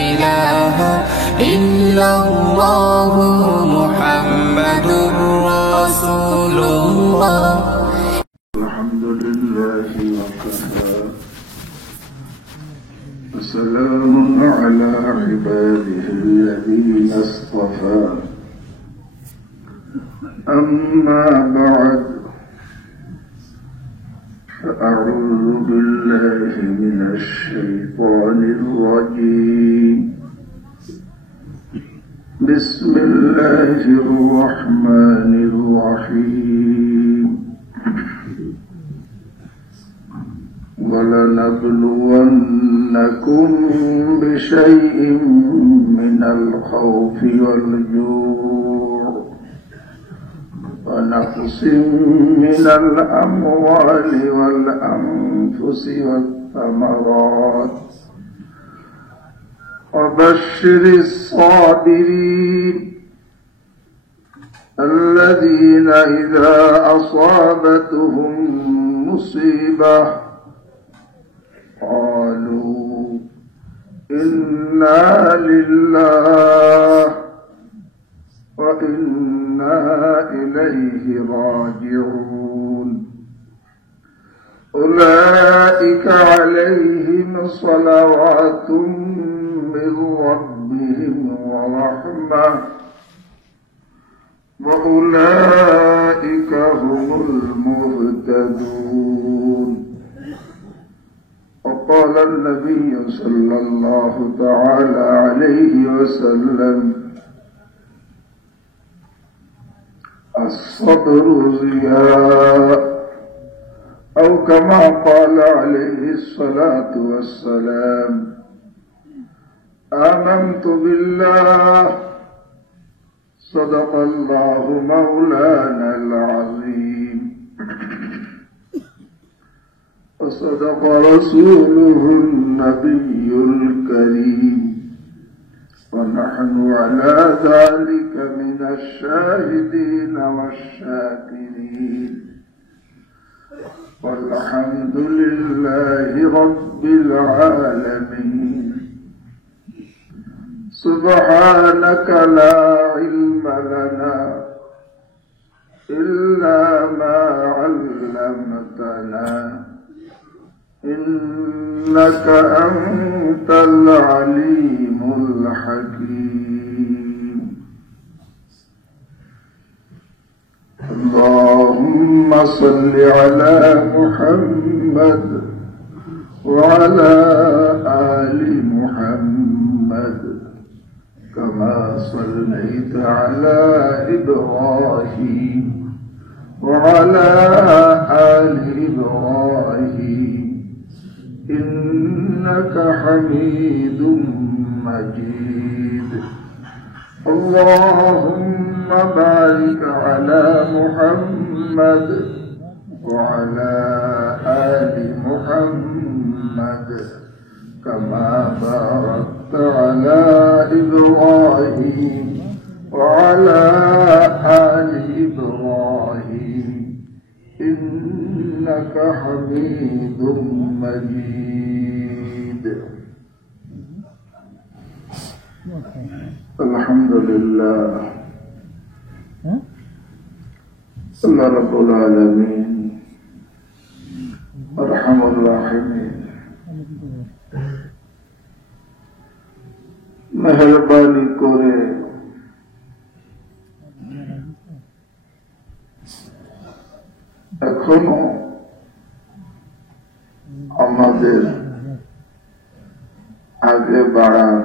इलाहा इल्लल्लाहु मुहम्मदुर रसूलुल्लाह। अल्हम्दुलिल्लाहि वकफ़ा वस्सलामुन अला इबादिहिल्लज़ीना इस्तफ़ा। अम्मा बअद फ़अऊज़ु बिल्लाहि मिनश शैतानिर रजीम। बिस्मिल्लाहिर रहमानिर रहीम। वलनब्लुवन्नकुम बिशैइन मिनल खौफि वल जू'i वनक़्सिम मिनल अम्वालि वल अन्फुसि वस्समरात वबश्शिरिस साबिरीन अल्लज़ीना इज़ा असाबतहुम मुसीबह क़ालू इन्ना लिल्लाहि व इन्ना इलैहि राजिऊन। उलाइका अलैहिम सलवातुम मिन रब्बिहिम व रहमह व उलाइका हुमुल मुहतदून। وقال النبي صلى الله تعالى عليه وسلم الصبر ضياء أو كما قال عليه الصلاة والسلام آمنت بالله صدق الله مولانا العظيم وصدق رسوله النبي الكريم ونحن على ذلك من الشاهدين والشاكرين والحمد لله رب العالمين। سبحانك لا علم لنا إلا ما علمتنا إنك أنت العليم الحكيم। اللهم صل على محمد وعلى آل محمد كما صليت على إبراهيم وعلى آل إبراهيم إنك حميد مجيد। اللهم بارك على محمد وعلى آل محمد كما باركت على إبراهيم وعلى آل إبراهيم إنك حميد مجيد। الحمد لله الله رب العالمين أرحم الراحمين মেহেরবানি করে এখনো আমাদের আগে বাড়ার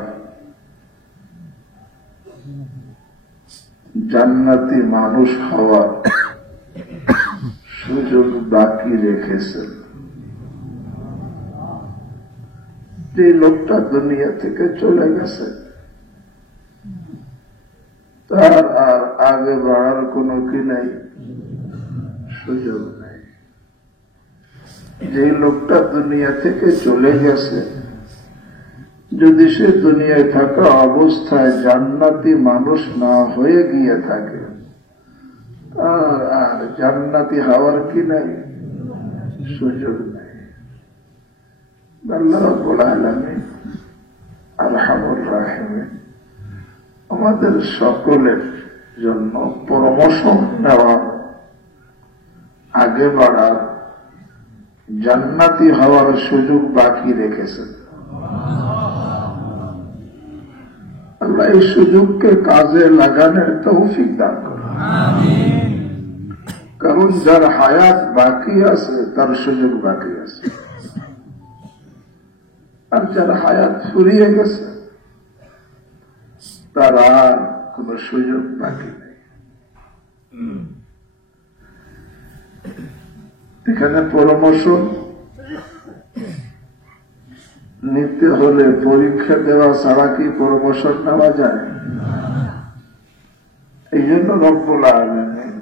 জান্নাতি মানুষ হওয়ার সুযোগ বাকি রেখেছেন। যে লোকটা দুনিয়া থেকে চলে গেছে তার আর আগে বাড়ার কোনো কি নাই, সুযোগ নাই। যে লোকটা দুনিয়া থেকে চলে গেছে যদি সে দুনিয়ায় থাকা অবস্থায় জান্নাতি মানুষ না হয়ে গিয়ে থাকে আর জান্নাতি হওয়ার কি নাই, সুযোগ নাই। আল্লাহ রাব্বুল আলামিন আরহামুর মাধ্যমে আমাদের সকলের জন্য প্রমোশন নেওয়ার, আগে বাড়ার, জান্নাতি হওয়ার সুযোগ বাকি রেখেছেন। আল্লাহ এই সুযোগকে কাজে লাগানোর তৌফিক দান করুন। কারণ যার হায়াত বাকি আছে তার সুযোগ বাকি আছে, আর যার হায়াত ফুরিয়ে গেছে তার আর কোন সুযোগ বাকি নেই। এখানে পরামর্শ নিতে হলে পরীক্ষা দেওয়া ছাড়া কি পরামর্শ নেওয়া যায়? এই জন্য রব্বুল আলামিন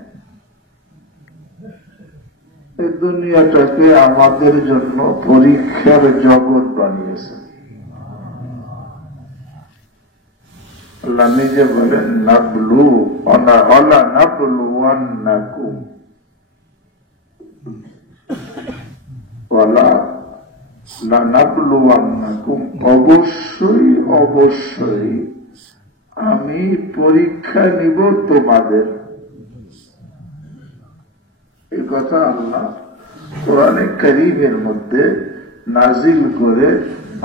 এই দুনিয়াটাকে আমাদের জন্য পরীক্ষার জগৎ বানিয়েছে। আল্লাহ নিজে বলেন, নাবলু অলা নাবলুয়ান্নাকুম ওয়ালা লানাবলুয়ান্নাকুম, অবশ্যই অবশ্যই আমি পরীক্ষা নিব তোমাদের। এই কথা আল্লাহ কোরআনে কারীমের মধ্যে নাজিল করে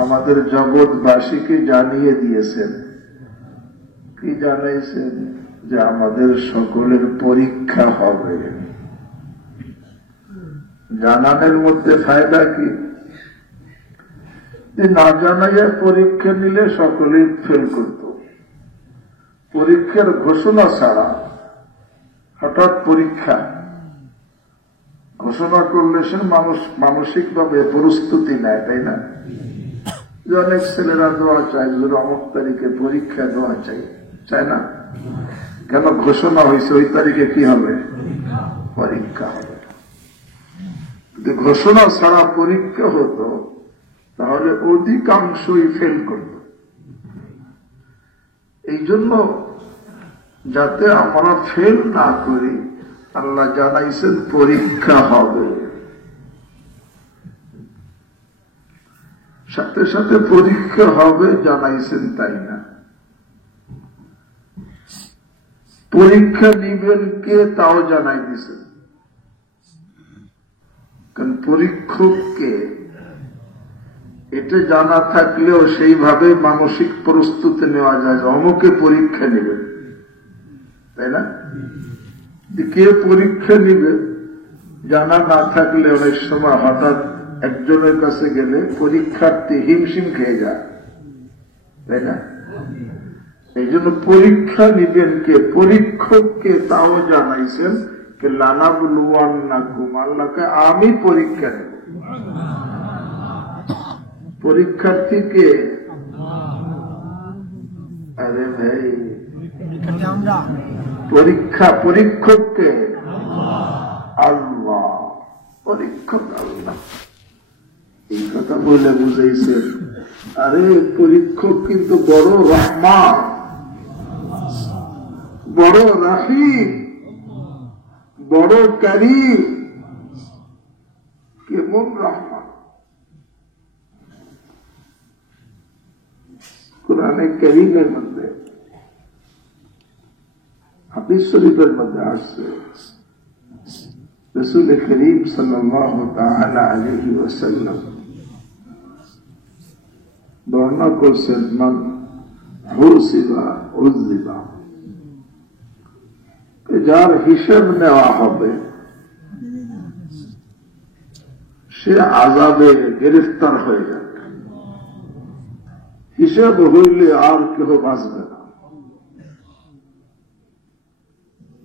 আমাদের জগৎবাসীকে জানিয়ে দিয়েছেন। কি জানাইছেন? যে আমাদের সকলের পরীক্ষা হবে। জানানোর মধ্যে ফায়দা কি? যে না জানাইয়া পরীক্ষা নিলে সকলেই ফেল করত। পরীক্ষার ঘোষণা ছাড়া হঠাৎ পরীক্ষা ঘোষণা করলে সে মানুষ মানসিকভাবে প্রস্তুতি নেয়, তাই না? যে অনেক ছেলেরা দোয়া চায়, অমুক তারিখে পরীক্ষা দেওয়া চায় না কেন? ঘোষণা হয়েছে ওই তারিখে কি হবে? পরীক্ষা হবে। যদি ঘোষণা ছাড়া পরীক্ষা হতো তাহলে অধিকাংশই ফেল করত। এই জন্য যাতে আমরা ফেল না করি, আল্লাহ জানাইছেন পরীক্ষা হবে। সাথে সাথে পরীক্ষা হবে জানাইছেন, তাই না? পরীক্ষা নিবেন কে তাও জানাই দিছেন। কারণ পরীক্ষককে এটা জানা থাকলেও সেইভাবে মানসিক প্রস্তুতি নেওয়া যায়, অমুকে পরীক্ষা নেবেন, তাই না? কে পরীক্ষা নিবে জানা না থাকলে অনেক সময় হঠাৎ একজনের কাছে গেলে পরীক্ষার্থী হিমশিম খেয়ে যায়, তাই না? এই জন্য পরীক্ষা নিবেন কে, পরীক্ষককে তাও জানাইছেন যে লানাবলুয়ান্নাকুম, আল্লাহকে আমি পরীক্ষা নেব। পরীক্ষার্থীকে আরে ভাই পরীক্ষককে আল্লাহ, পরীক্ষক আল্লাহ। এই কথা বলে বুঝাইছেন, আরে পরীক্ষক কিন্তু বড় রহমান, বড় রাহিম, বড় কারীম। কেমন রহমান! কোরআনে কারীমের মধ্যে, হাদিস শরীফের মধ্যে আসছে, রাসূল করিম সাল্লাল্লাহু তাআলা আলাইহি ওয়াসাল্লাম বর্ণনা করছেন, মান হুসিবা উযিবা, যার হিসাব নেওয়া হবে সে আযাবে গ্রেফতার হয়ে যাবে। হিসাব হইলে আর কেউ বাঁচবে না।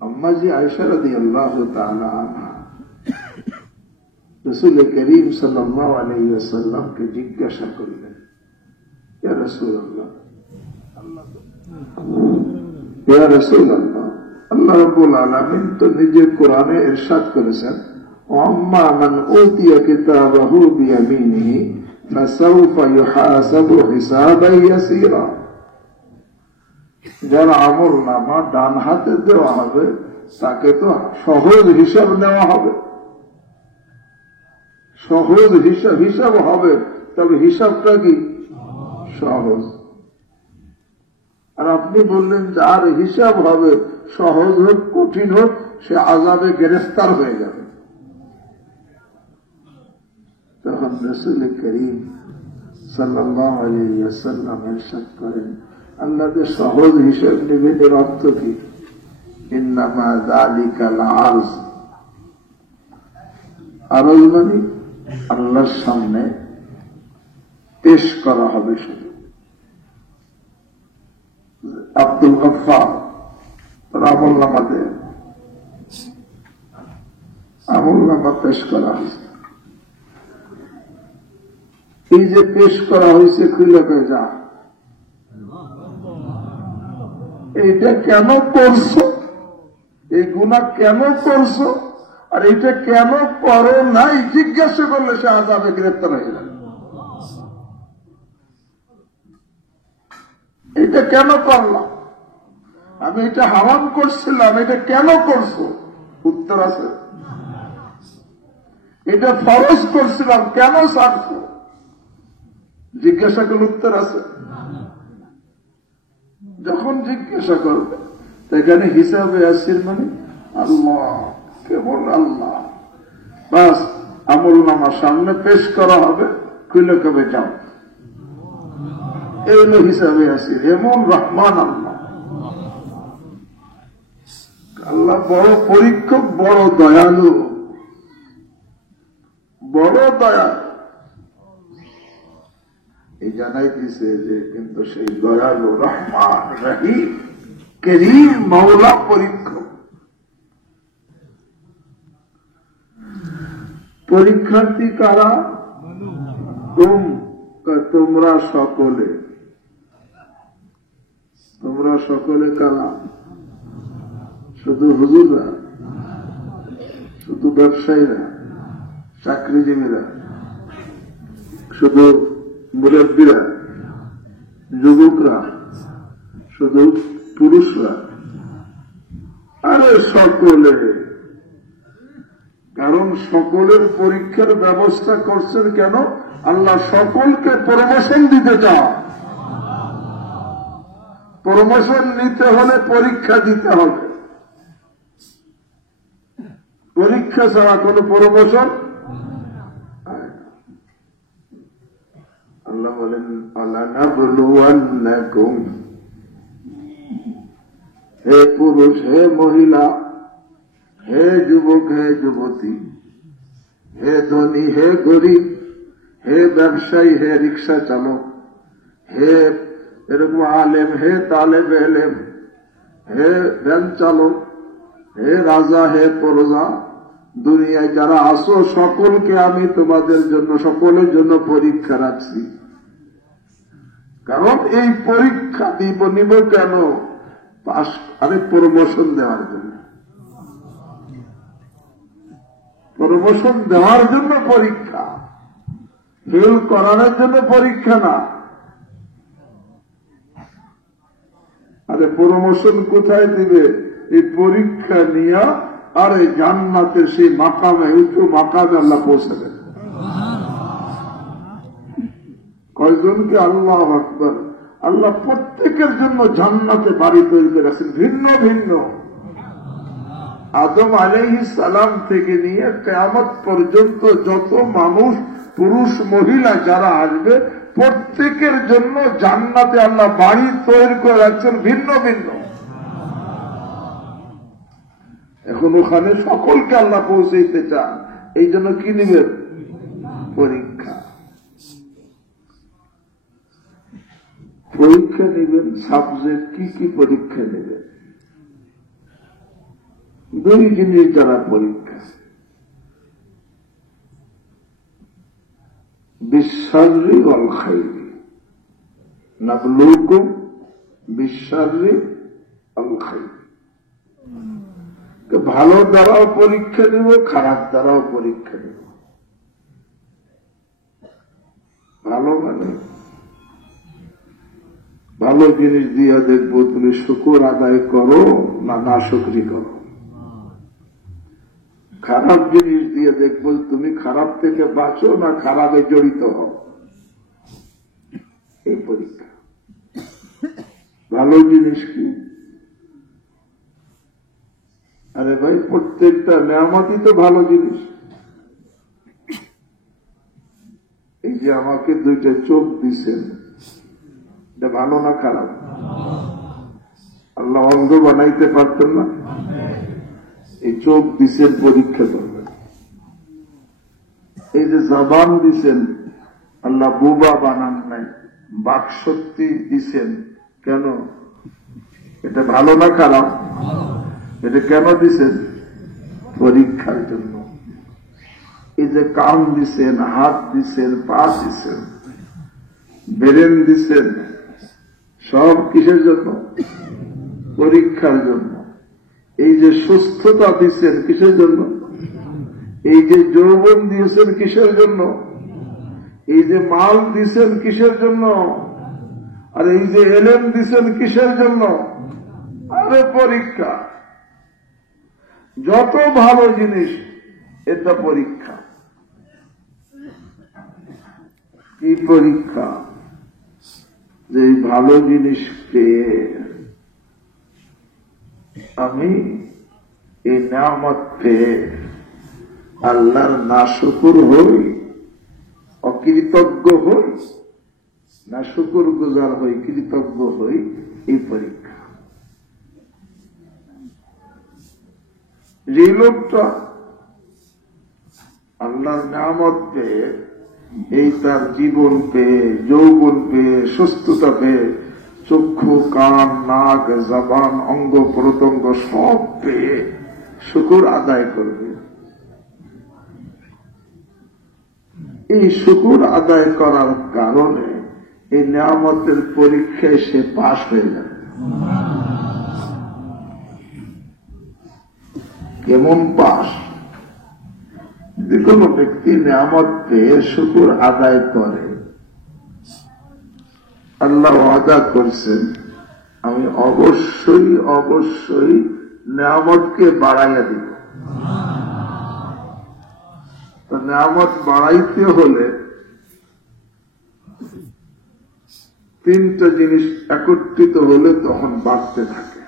আম্মা জি আয়েশা রাদিয়াল্লাহু তাআলা আনহা রাসূল করিম সাল্লাল্লাহু আলাইহি ওয়াসাল্লামকে জিজ্ঞাসা করলেন, ইয়া রাসূলুল্লাহ, ইয়া রাসূলুল্লাহ, আল্লাহ রাব্বুল আলামিন তো নিজে কোরআনে ইরশাদ করেছেন, ওয়াম্মা মান উতিয়া কিতাবাহু বিয়ামিনিহি ফাসাউফা ইউহাসাবু হিসাবান ইয়াসীরা, যার আমল নামা ডান হাতে দেওয়া হবে তাকে তো সহজ হিসাব নেওয়া হবে, সহজ হিসাব হবে। তবে হিসাবটা কি? সহজ। আর আপনি বললেন যার হিসাব হবে সহজ হোক কঠিন হোক সে আযাবে গ্রেফতার হয়ে যাবে। তখন রাসূল করিম সাল্লাল্লাহু আলাইহি ওয়াসাল্লাম ইরশাদ করেন, আল্লাহ যে সহজ হিসাব নেবেন এর অর্থ কি? ইন্নামা যালিকা লা'আরজ। আরজ মানে আল্লাহর সামনে পেশ করা হবে। শুধু আব্দুল গফফার আমলনামা দেন, আমলনামা পেশ করা হয়েছে। এই যে পেশ করা হয়েছে খুলে যা, এইটা কেন করছো, এই গুনাহ কেন করছো, আর এটা কেন করো নাই জিজ্ঞাসা করলে সে আযাবে গ্রেফতার হয়ে যাবে। এটা কেন করলাম, আমি এটা হারাম করছিলাম, এটা কেন করছো, উত্তর আছে। এটা ফরজ করছিলাম, কেন ছাড়ছো, জিজ্ঞাসা করলে উত্তর আছে। যখন জিজ্ঞাসা করবে সেখানে হিসাবে আসির মানে আল্লাহ, কেবল আল্লাহ। বাস আমলনামা সামনে পেশ করা হবে, খুলে কবে যাও। এই হল হিসাবে আসির। এমন রহমান আল্লাহ। আল্লাহ বড় পরীক্ষক, বড় দয়ালু, বড় দয়ালু। এই জানাই দিছে যে কিন্তু সেই দয়ালু রহমান রহিম করিম মাওলা পরীক্ষক। পরীক্ষার্থী কারা? তোমরা সকলে। তোমরা সকলে কারা? শুধু হুজুররা, শুধু ব্যবসায়ীরা, চাকরিজীবীরা, শুধু মুরব্বীরা, যুবকরা, শুধু পুরুষরা? আরে সকলে। কারণ সকলের পরীক্ষার ব্যবস্থা করছেন কেন? আল্লাহ সকলকে প্রমোশন দিতে চান। প্রমোশন নিতে হলে পরীক্ষা দিতে হবে। পরীক্ষা ছাড়া কোন প্রমোশন। আল্লাহ বলেন আলানাবলুওয়ান্নাকুম, হে পুরুষ, হে মহিলা, হে যুবক, হে যুবতী, হে ধনী, হে গরিব, হে ব্যবসায়ী, হে রিক্সা চালক, হে এরকম আলেম, হে তালেব এলেম, হে ভ্যান চালক, হে রাজা, হে প্রজা, দুনিয়ায় যারা আসো সকলকে আমি তোমাদের জন্য, সকলের জন্য পরীক্ষা রাখছি। কারণ এই পরীক্ষা নিব কেন? পাস আরে প্রমোশন দেওয়ার জন্য। প্রমোশন দেওয়ার জন্য পরীক্ষা, ফেল করানোর জন্য পরীক্ষা না। আরে প্রমোশন কোথায় দিবে? এই পরীক্ষা নিয়ে আর এই জান্নাতে সেই মাকামে, উঁচু মাকামে আল্লাহ পৌঁছাবেন। কয়জনকে? আল্লাহু আকবার। আল্লাহ প্রত্যেকের জন্য জান্নাতে বাড়ি তৈরি করেছেন, ভিন্ন ভিন্ন। আদম আলাইহিস সালাম থেকে নিয়ে কিয়ামত পর্যন্ত যত মানুষ, পুরুষ মহিলা যারা আসবে, প্রত্যেকের জন্য জান্নাতে আল্লাহ বাড়ি তৈরি করে রাখছেন, ভিন্ন ভিন্ন। এখন ওখানে সকলকে আল্লাহ পৌঁছাইতে চান, এই জন্য কি নিবেন? পরীক্ষা। পরীক্ষা নিবেন। সাবজেক্ট কি কি পরীক্ষা নেবেন? দুই জিনিস দ্বারা পরীক্ষা। বিশাররি ওয়াল খাইরি, নাবলুকুম বিশাররি ওয়াল খাইরি। ভালো দ্বারাও পরীক্ষা নিব, খারাপ দ্বারাও পরীক্ষা নিব। ভালো মানে ভালো জিনিস দিয়ে দেখবো তুমি শুকর আদায় করো না নাশুকরি করো। খারাপ জিনিস দিয়ে দেখবো তুমি খারাপ থেকে বাঁচো না খারাপে জড়িত হও। এই পরীক্ষা। ভালো জিনিস কি? আরে ভাই, প্রত্যেকটা নেয়ামতই তো ভালো জিনিস। এই যে আমাকে দুইটা চোখ দিছেন, এটা ভালো না খারাপ? আল্লাহ অন্ধ বানাইতে পারতেন না? এই চোখ দিছেন পরীক্ষা করবেন। এই যে জবান দিছেন, আল্লাহ বোবা বানান নাই, বাক শক্তি দিছেন কেন? এটা ভালো না খারাপ? এটা কেন দিছেন? পরীক্ষার জন্য। এই যে কান দিছেন, হাত দিছেন, পা দিছেন, ব্রেন দিছেন, সব কিসের জন্য? পরীক্ষার জন্য। এই যে সুস্থতা দিচ্ছেন কিসের জন্য? এই যে যৌবন দিয়েছেন কিসের জন্য? এই যে মাল দিচ্ছেন কিসের জন্য? আর এই যে এলেম দিচ্ছেন কিসের জন্য? আরে পরীক্ষা। যত ভালো জিনিস এটা পরীক্ষা। কি পরীক্ষা? যে ভালো জিনিস পেয়ে আমি এই নিয়ামত পেয়ে আল্লাহর নাশুকুর হই, অকৃতজ্ঞ হই, না শুকুর গুজার হই, কৃতজ্ঞ হই, এই পরীক্ষা। যে লোকটা আল্লাহর নিয়ামত পেয়ে, এই তার জীবন পেয়ে, যৌবন পেয়ে, সুস্থতা পেয়ে, চক্ষু, কান, নাক, জবান, অঙ্গ প্রত্যঙ্গ সব পেয়ে শুকর আদায় করবে, এই শুকর আদায় করার কারণে এই নিয়ামতের পরীক্ষায় সে পাশ হয়ে যাবে। কেমন পাশ? যে কোনো ব্যক্তি নিয়ামত পেয়ে শুকর আদায় করে, আল্লাহ ওয়াদা করছেন আমি অবশ্যই অবশ্যই নিয়ামতকে বাড়াইয়া দিব। তো নিয়ামত বাড়াইতে হলে তিনটা জিনিস একত্রিত হলে তখন বাড়তে থাকে।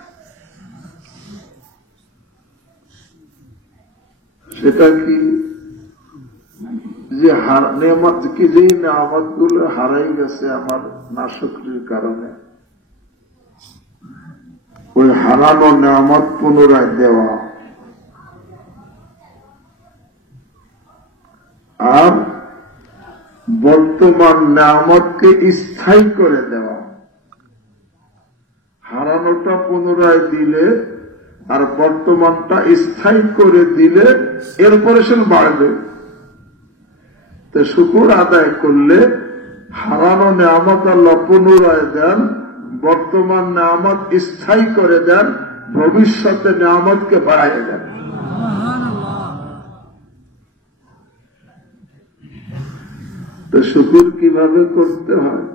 সেটা কি? যে নিয়ামত গুলো হারাই গেছে আমার নাশুকরির কারণে, ওই হারানো নিয়ামত পুনরায় দেওয়া, আর বর্তমান নিয়ামতকে স্থায়ী করে দেওয়া। হারানোটা পুনরায় দিলে আর বর্তমানটা স্থায়ী করে দিলে এরপরে সে বাড়বে। তো শুকর আদায় করলে হারানো নিয়ামত আল্লাহ পুনরায় দেন, বর্তমান নিয়ামত স্থায়ী করে দেন, ভবিষ্যতে নিয়ামতকে বাড়াইয়া দেন। তো শুকর কিভাবে করতে হয়?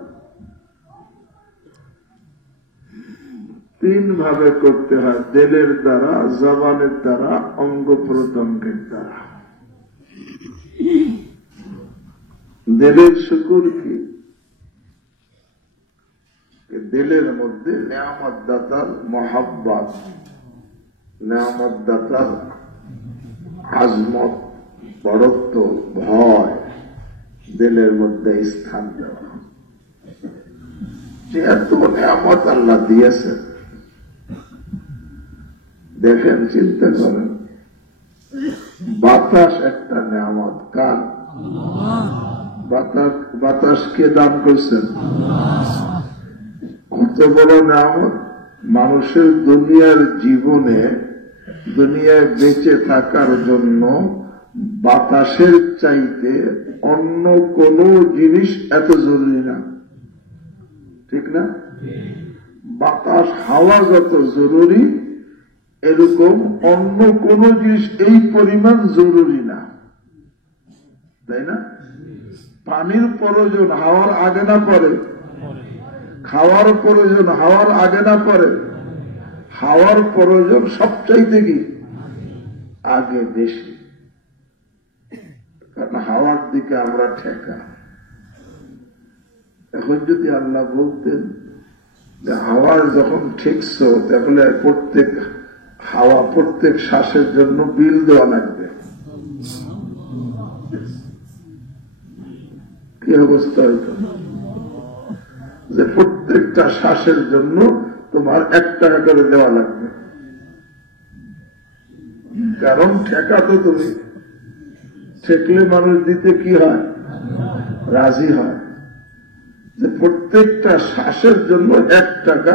তিন ভাবে করতে হয়, দিলের দ্বারা, জবানের দ্বারা, অঙ্গ প্রত্যঙ্গের দ্বারা। দিলের শুকর কি? দিলের মধ্যে নিয়ামত দাতার মহাব্বত, নিয়ামত দাতার আজমত, বড়ত্ব, ভয় দিলের মধ্যে স্থান দেওয়া। যে এত নিয়ামত আল্লাহ দিয়েছেন, দেখেন, চিন্তা করেন, বাতাস একটা নিয়ামত। কার? বাতাসকে দান করছেন। কত বড় নিয়ামত! মানুষের দুনিয়ার জীবনে, দুনিয়ায় বেঁচে থাকার জন্য বাতাসের চাইতে অন্য কোন জিনিস এত জরুরি না, ঠিক না? বাতাস, হাওয়া যত জরুরি, এরকম অন্য কোন জিনিস এই পরিমাণ জরুরি না, তাই না? পানির প্রয়োজন হাওয়ার আগে না পরে? খাওয়ার প্রয়োজন হাওয়ার আগে না পরে? হাওয়ার প্রয়োজন সবচাইতে কি আগে, বেশি। কারণ হাওয়ার দিকে আমরা ঠেকা। এখন যদি আল্লাহ বলতেন হাওয়ার যখন ঠেকছ তাহলে প্রত্যেক হাওয়া প্রত্যেক শ্বাসের জন্য বিল দেওয়া লাগবে। কি অবস্থা হইত যে প্রত্যেকটা শ্বাসের জন্য তোমার 1 টাকা করে দেওয়া লাগবে, কারণ ঠেকা তো তুমি ঠেকলে মানুষ দিতে কি হয়, রাজি হয়। যে প্রত্যেকটা শ্বাসের জন্য 1 টাকা,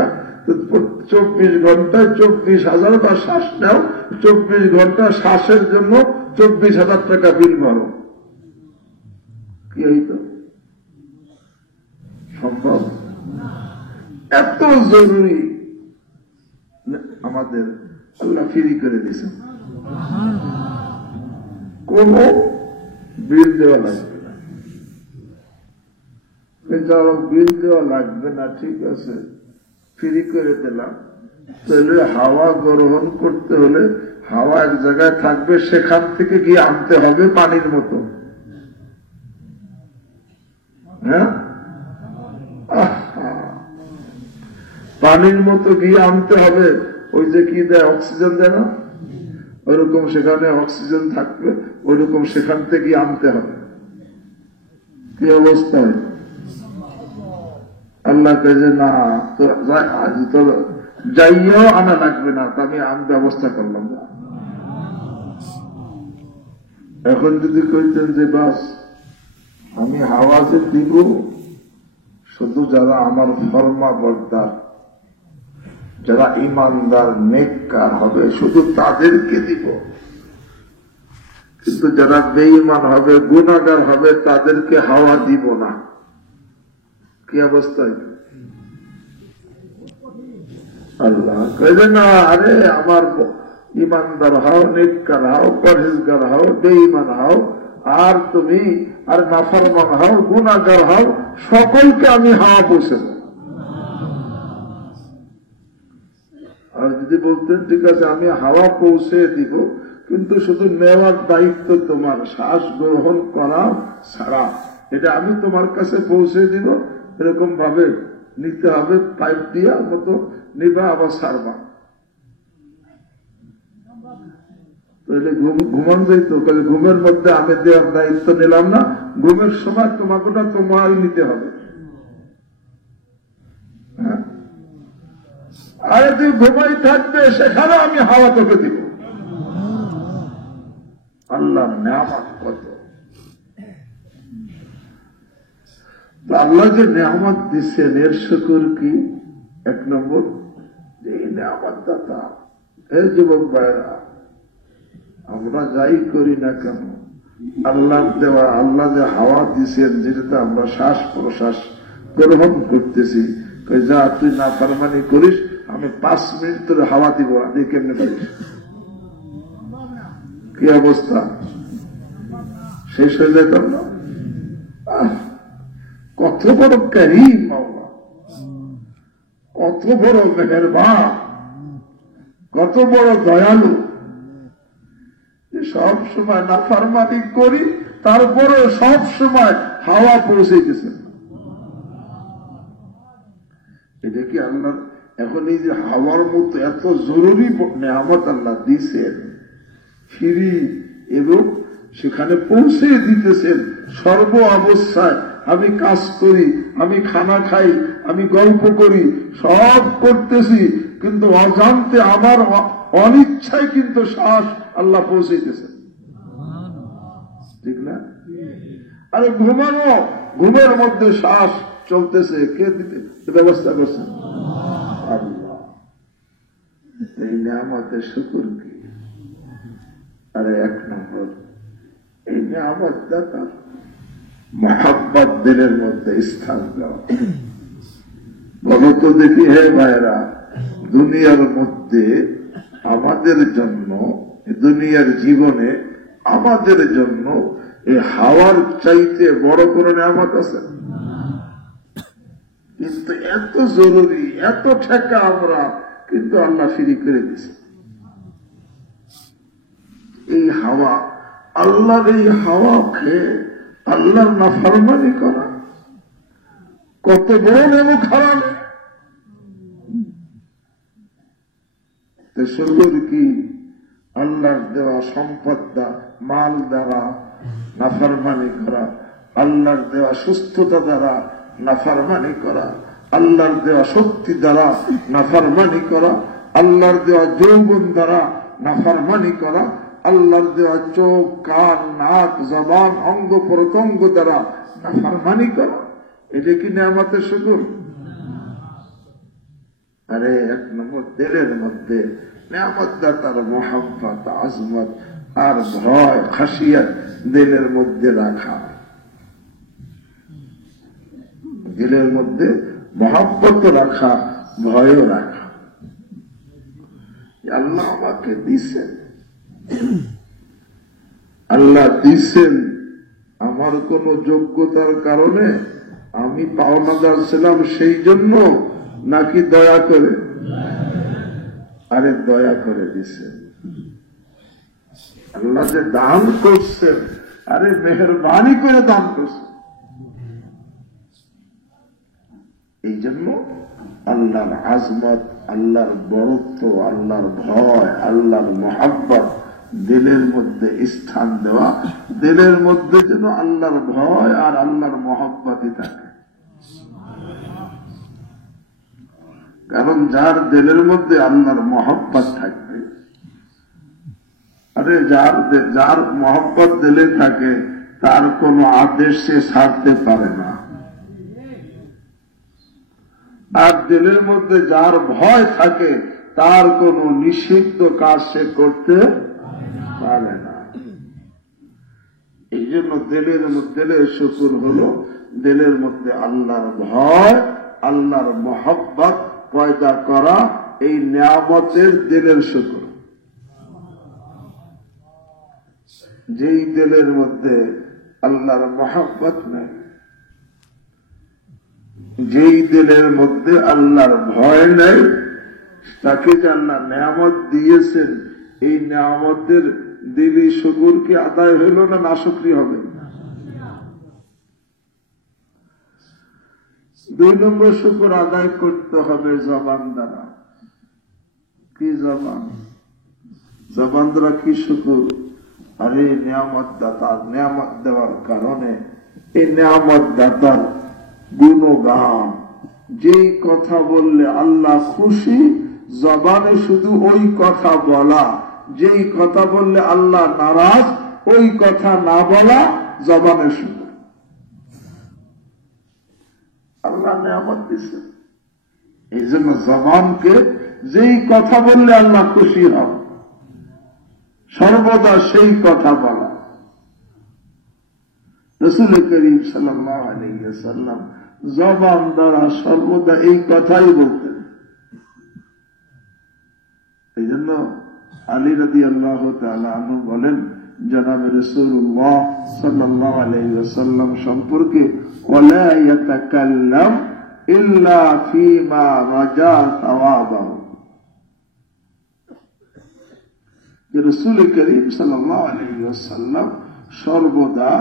24 ঘন্টায় 24,000 বা শ্বাস নাও, 24 ঘন্টা শ্বাসের জন্য 24,000 টাকা বিল ভরো। কি হইত? সম্ভব? এত জরুরি আমাদের আল্লাহ ফ্রি করে দিয়েছেন, কোন বিল দেওয়া লাগবে না। বিল দেওয়া লাগবে না, ঠিক আছে, ফ্রি করে দিলাম। তাহলে হাওয়া গ্রহণ করতে হলে হাওয়া এক জায়গায় থাকবে, সেখান থেকে গিয়ে আনতে হবে পানির মতো। হ্যাঁ, পানির মতো গিয়ে আনতে হবে। ওই যে কি দেয়, অক্সিজেন দেয় না, ওইরকম সেখানে অক্সিজেন থাকবে, ওইরকম সেখান থেকে আনতে হবে। কি অবস্থায় আল্লাহ কে যে না তোর যাইও আনা লাগবে না, আমি ব্যবস্থা করলাম না। এখন যদি কইতেন যে বাস আমি হাওয়া যে দিব শুধু যারা আমার ফরমা বর্দার, যারা ইমানদার নেককার হবে শুধু তাদেরকে দিব, কিন্তু যারা বেঈমান হবে গুনাহগার হবে তাদেরকে হাওয়া দিব না। কি অবস্থায় আল্লাহ কইবে না, আরে আমার ইমানদার হও, নেককার হও, পরহেজগার হও, বেঈমান হও, আর তুমি আর নাফরমান হও, গুনাহগার হও, সকলকে আমি হাওয়া পৌঁছে দেব। আর যদি বলতেন ঠিক আছে আমি হাওয়া পৌঁছে দিব, কিন্তু শুধু নেওয়ার দায়িত্ব তোমার, শ্বাস গ্রহণ করা ছাড়া এটা আমি তোমার কাছে পৌঁছে দিব, এরকম ভাবে নিতে হবে, পাইপ দিয়া মতো নিবা আবার ছাড়বা। তাহলে ঘুমান যাইতো, ঘুমের মধ্যে আমি দেওয়ার দায়িত্ব নিলাম না, ঘুমের সময় তোমাকে তোমারই নিতে হবে। আরে তুই ঘুমাই থাকবে, সেখানে আমি হাওয়া তোকে দিব। আল্লাহর নেয়ামত কত! আল্লাহ যে নেয়ামত দিচ্ছেন এর শুকর কি? 1 নম্বর, এই নেয়ামত দাতা। এই যুবক ভাইরা, আমরা যাই করি না কেন আল্লাহ দেওয়া, আল্লাহ যে হাওয়া দিচ্ছেন যেটাতে আমরা শ্বাস প্রশ্বাস গ্রহণ করতেছি, যা তুই না ফারমানি করিস আমি 5 মিনিট ধরে হাওয়া দিব, আপনি কেমনে পারিস? কি অবস্থা শেষ হয়ে যায় না? কত বড় কারীম মাওলা, কত বড় মেহেরবান, কত বড় দয়ালু, সব সময় নাফরমানি করি তারপরে সব সময় হাওয়া পৌঁছে গেছে। এটা কি আল্লাহ? এখন এই যে হাওয়ার মতো এত জরুরি নেয়ামত আল্লাহ দিয়েছেন, ফিরি এবং সেখানে পৌঁছে দিতেছেন সর্ব অবস্থায়। আমি কাজ করি, আমি খানা খাই, আমি গল্প করি, সব করতেছি, কিন্তু অজান্তে আমার অনিচ্ছায় কিন্তু শ্বাস আল্লাহ পৌঁছাইতেছেন, ঠিক না? আরে ঘুমানো, ঘুমের মধ্যে শ্বাস চলতেছে, কে দিতে ব্যবস্থা করছেন? আল্লাহ। এই নিয়ামতের শুকর কি? আরে 1 নম্বর, এই নিয়ামত দাতা মহাব্বত দিলের মধ্যে স্থান দাও। বলো তো দেখি হে ভাইরা, দুনিয়ার মধ্যে আমাদের জন্য, দুনিয়ার জীবনে আমাদের জন্য এই হাওয়ার চাইতে বড় কোন নিয়ামত আছে? কিন্তু এত জরুরি, এত ঠেকা আমরা, কিন্তু আল্লাহ ফ্রি করে দিয়েছে। এই হাওয়া, আল্লাহর এই হাওয়া খেয়ে আল্লাহর নাফরমানি করা কত বড় নেমুখ হারাম! শুকর কি? আল্লাহর দেওয়া সম্পদ মাল দ্বারা নাফরমানি করা, আল্লাহর দেওয়া সুস্থতা দ্বারা নাফরমানি করা, আল্লাহর দেওয়া শক্তি দ্বারা নাফরমানি করা, আল্লাহর দেওয়া যৌবন দ্বারা নাফরমানি করা, আল্লাহর দেওয়া চোখ, কান, নাক, জবান, অঙ্গ প্রত্যঙ্গ দ্বারা নাফরমানি করা, এটা কি নেয়ামতের শুকর? আরে এক নম্বর দিলের মধ্যে নেয়ামত দাতার মোহাম্মত, আজমত আর ভয়, খাসিয়াত দিলের মধ্যে রাখা। দিলের মধ্যে মোহাম্মত রাখা, ভয়ও রাখা। আল্লাহ আমাকে দিছেন, আল্লাহ দিছেন আমার কোন যোগ্যতার কারণে, আমি পাওনাদার ছিলাম সেই জন্য, নাকি দয়া করে? আরে দয়া করে দিছেন। আল্লাহ যে দান করছেন, আরে মেহরবানি করে দান করছেন। এই জন্য আল্লাহর আজমত, আল্লাহর বরত্ব, আল্লাহর ভয়, আল্লাহর মহাব্বত দিলের মধ্যে স্থান দেওয়া, দিলের মধ্যে যেন আল্লাহর ভয় আর আল্লাহর মহাব্বতই থাকে। কারণ যার দিলের মধ্যে আল্লাহর মহব্বত থাকবে, আরে যার মহব্বত দিলে থাকে, তার কোন আদেশ সে ছাড়তে পারে না। আর দিলের মধ্যে যার ভয় থাকে, তার কোন নিষিদ্ধ কাজ সে করতে পারে না। এই জন্য দিলের শুকর হলো দিলের মধ্যে আল্লাহর ভয়, আল্লাহর মহব্বত পয়দা করা, এই নিয়ামতের দিলের শুকর। যেই দিলের মধ্যে আল্লাহর মহব্বত নাই, যেই দিলের মধ্যে আল্লাহর ভয় নাই, তাকে যে আল্লাহ নিয়ামত দিয়েছেন, এই নিয়ামতের দিলি শুকর কি আদায় হইল না নাশুকরি হবে? 2 নম্বর শুকর আদায় করতে হবে জবান দ্বারা। কি জবান? জবান দ্বারা কি শুকর? আরে নিয়ামত দাতার, নিয়ামত দেওয়ার কারণে এই নিয়ামত দাতার গুণগান, যেই কথা বললে আল্লাহ খুশি, জবানে শুধু ওই কথা বলা, যেই কথা বললে আল্লাহ নারাজ, ওই কথা না বলা জবানে শুধু। আল্লাহ নিয়ামত দিচ্ছে, এই জন্য জবানকে যেই কথা বললে আল্লাহ খুশি হন, সর্বদা সেই কথা বলা। রাসূল করিম সাল্লাল্লাহু আলাইহি ওয়াসাল্লাম জবান দ্বারা সর্বদা এই কথাই বলতেন। এই জন্য আলী রাদিয়াল্লাহু তাআলা আনহু বলেন, জনাবে রাসূলুল্লাহ সাল্লাল্লাহু আলাইহি ওয়াসাল্লাম সম্পর্কে, ওয়ালা ইয়াতাকাল্লাম ইল্লা ফীমা রাজা সাওয়াবাহু। যে রাসূল করিম সাল্লাল্লাহু আলাইহি ওয়াসাল্লাম সর্বদা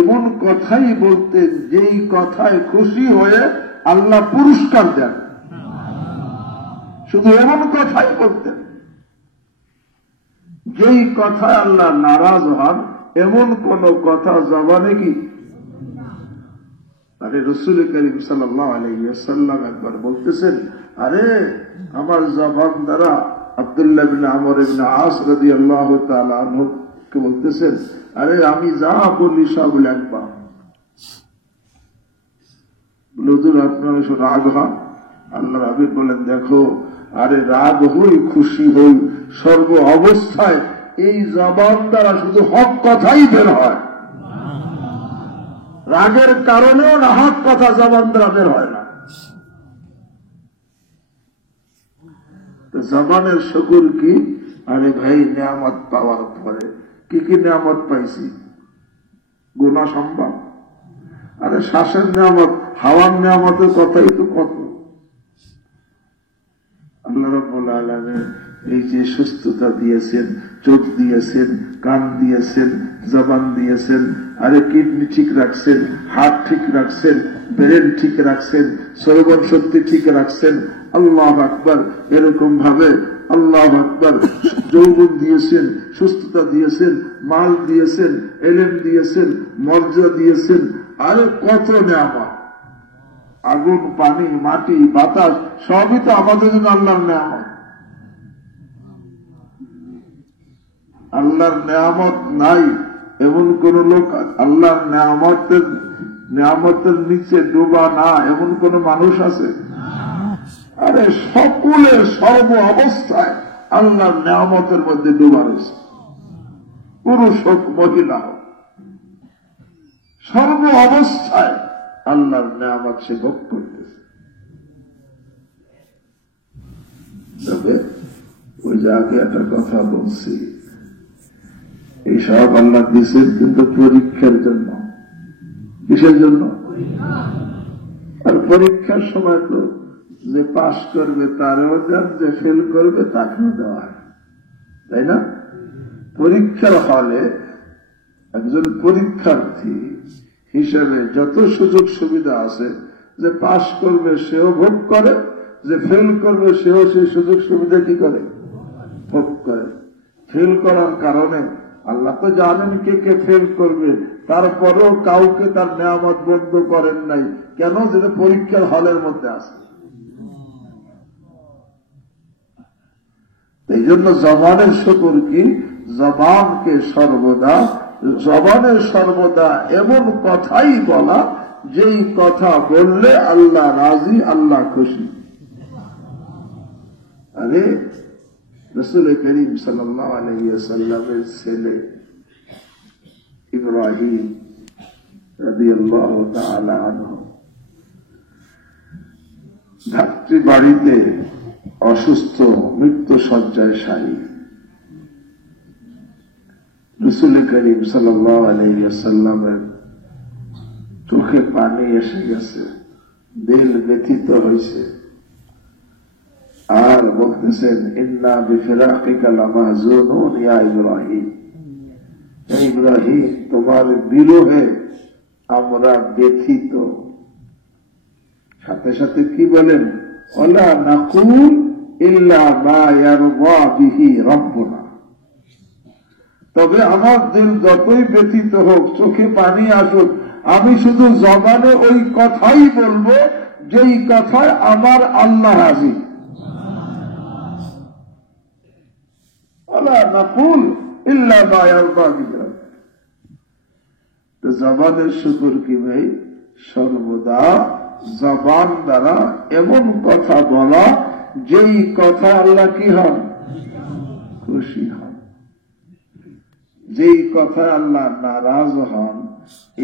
এমন কথাই বলতেন, যেই কথায় খুশি হয়ে আল্লাহ পুরস্কার দেন। শুধু এমন কথাই বলতেন, যেই কথায় আল্লাহ নারাজ হন, এমন কোন কথা জবানে কি? আরে রাসূল করিম সাল্লাল্লাহু আলাইহি ওয়াসাল্লাম একবার বলতেছেন, আরে আমার জবান দ্বারা আব্দুল্লাহ ইবনে আমর ইবনে আস রাদিয়াল্লাহু তাআলা আনহু কে বলতেছেন, আরে আমি যা বলি সব লিখবা। হুজুর আপনার রাগ হন? আল্লাহর হাবিব বলেন, দেখো, আরে রাগ হই, খুশি হই, সর্ব অবস্থায় এই জবান দ্বারা শুধু হক কথাই বের হয়। রাগের কারণেও না হক কথা জবান দ্বারা বের হয় না। তো জবানের শুকর কি? আরে ভাই, নিয়ামত পাওয়ার পরে কি কি নিয়ামত পাইছি, গুনাহ সম্ভব? আরে শ্বাসের নিয়ামত, হাওয়ার নিয়ামতের কথাই তো কত। আল্লাহ রাব্বুল আলামিন এই যে সুস্থতা দিয়েছেন, চোখ দিয়েছেন, কান দিয়েছেন, জবান দিয়েছেন, আরে কিডনি ঠিক রাখছেন, হাত ঠিক রাখছেন, ব্রেন ঠিক রাখছেন, শ্রবণ শক্তি ঠিক রাখছেন। আল্লাহু আকবার। এরকম ভাবে আল্লাহু আকবার, যৌবন দিয়েছেন, সুস্থতা দিয়েছেন, মাল দিয়েছেন, এলেম দিয়েছেন, মর্যাদা দিয়েছেন, আরে কত নেয়ামত। আগুন, পানি, মাটি, বাতাস সবই তো আমাদের জন্য আল্লাহর নেয়ামত। আল্লাহর নেয়ামত নাই এমন কোন লোক, আল্লাহর নেয়ামতের নিচে ডোবা না এমন কোন মানুষ আছে? আরে সকলের সর্ব অবস্থায় আল্লাহর নেয়ামতের মধ্যে ডোবা রয়েছে, পুরুষ হোক মহিলা হোক, সর্ব অবস্থায় আল্লাহর নেয়ামত সে ভোগ করতেছে। তবে ওই যে আগে একটা কথা বলছি, এইসব আল্লাহ দিচ্ছেন কিন্তু পরীক্ষার জন্য। কিসের জন্য? আর পরীক্ষার সময় তো যে পাশ করবে তারও দেন, যে ফেল করবে তাকেও দেওয়া হয়, তাই না? পরীক্ষার হলে একজন পরীক্ষার্থী হিসেবে যত সুযোগ সুবিধা আছে, যে পাশ করবে সেও ভোগ করে, যে ফেল করবে সেও সেই সুযোগ সুবিধা কি করে? ভোগ করে। ফেল করার কারণে আল্লাহ তো জানেন কে কে ফেল করবে, তারপরেও কাউকে তার নেয়ামত বন্ধ করেন নাই। কেন? যেটা পরীক্ষার হলের মধ্যে আছে। এই জন্য জবানের শুকর কি? জবানের সর্বদা এমন কথাই বলা যেই কথা বললে আল্লাহ রাজি, আল্লাহ খুশি। আরে রাসূল করিম সাল্লাল্লাহু আলাইহি ওয়াসাল্লামের ছেলে ইব্রাহিম রাদিয়াল্লাহু তাআলা আনহু ধাত্রী বাড়িতে অসুস্থ, মৃত্যু শয্যায় শায়ী। রাসূল করিম সাল্লাল্লাহু আলাইহি ওয়াসাল্লামের চোখে পানি এসে গেছে, দিল ব্যথিত হয়েছে, আর বলতেছেন ইন্না বিফিরাকিকা লামাহজুনুন ইয়া ইব্রাহিম, হে ইব্রাহিম তোমার বিরহে আমরা ব্যথিত। সাথে সাথে কি বলেন? ওয়ালা নাকুল ইল্লা মা ইয়ারদা বিহি রাব্বুনা, তবে আমার দিল যতই ব্যথিত হোক, চোখে পানি আসুক, আমি শুধু জবানে ওই কথাই বলবো যেই কথায় আমার আল্লাহ রাজি। ওয়ালা নাকুল ইল্লা মা ইয়ারদা বিহি রাব্বুনা। তো জবানের শুকর কি ভাই? সর্বদা জবান দ্বারা এমন কথা বলা যেই কথা আল্লাহ কি হন? খুশি হন। যেই কথা আল্লাহ নারাজ হন,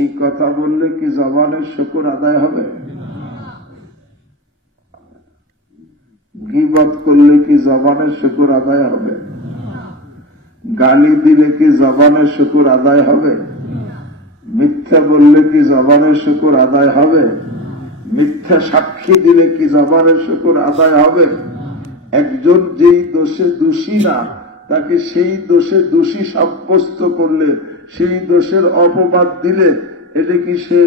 এই কথা বললে কি জবানের শুকর আদায় হবে? গীবত করলে কি জবানের শুকর আদায় হবে? গালি দিলে কি জবানের শুকর আদায় হবে? মিথ্যা বললে কি জবানের শুকর আদায় হবে? মিথ্যা সাক্ষী দিলে কি জবানের শুকর আদায় হবে? একজন যেই দোষে দোষী না, তাকে সেই দোষে দোষী সাব্যস্ত করলে, সেই দোষের অপবাদ দিলে, এটা কি সে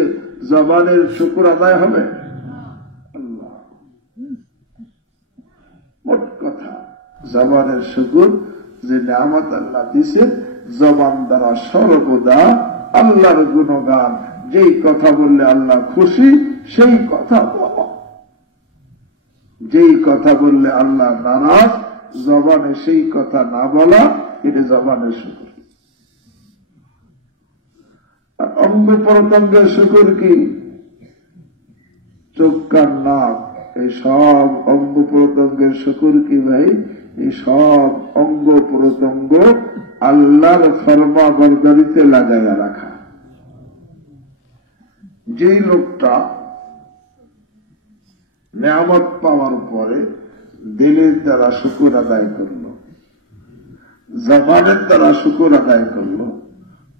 জবানের শুকর আদায় হবে? আল্লাহ, মোট কথা জবানের শুকর যে নিয়ামত আল্লাহ দিয়েছেন, জবান দ্বারা সর্বদা আল্লাহর গুণগান, যেই কথা বললে আল্লাহ খুশি সেই কথা বলা, যেই কথা বললে আল্লাহ নারাজ, জবানে সেই কথা না বলা, এটা জবানের শুকর। আর অঙ্গ প্রত্যঙ্গের শুকর কি? চোখ, কান, নাক, এই সব অঙ্গ প্রত্যঙ্গের শুকর কি ভাই? এই সব অঙ্গ প্রত্যঙ্গ আল্লাহর ফরমা বরদারিতে লাগাইয়া রাখা। যেই লোকটা নিয়ামত পাওয়ার পরে দিলের দ্বারা শুকর আদায় করল, জবানের দ্বারা শুকর আদায় করল,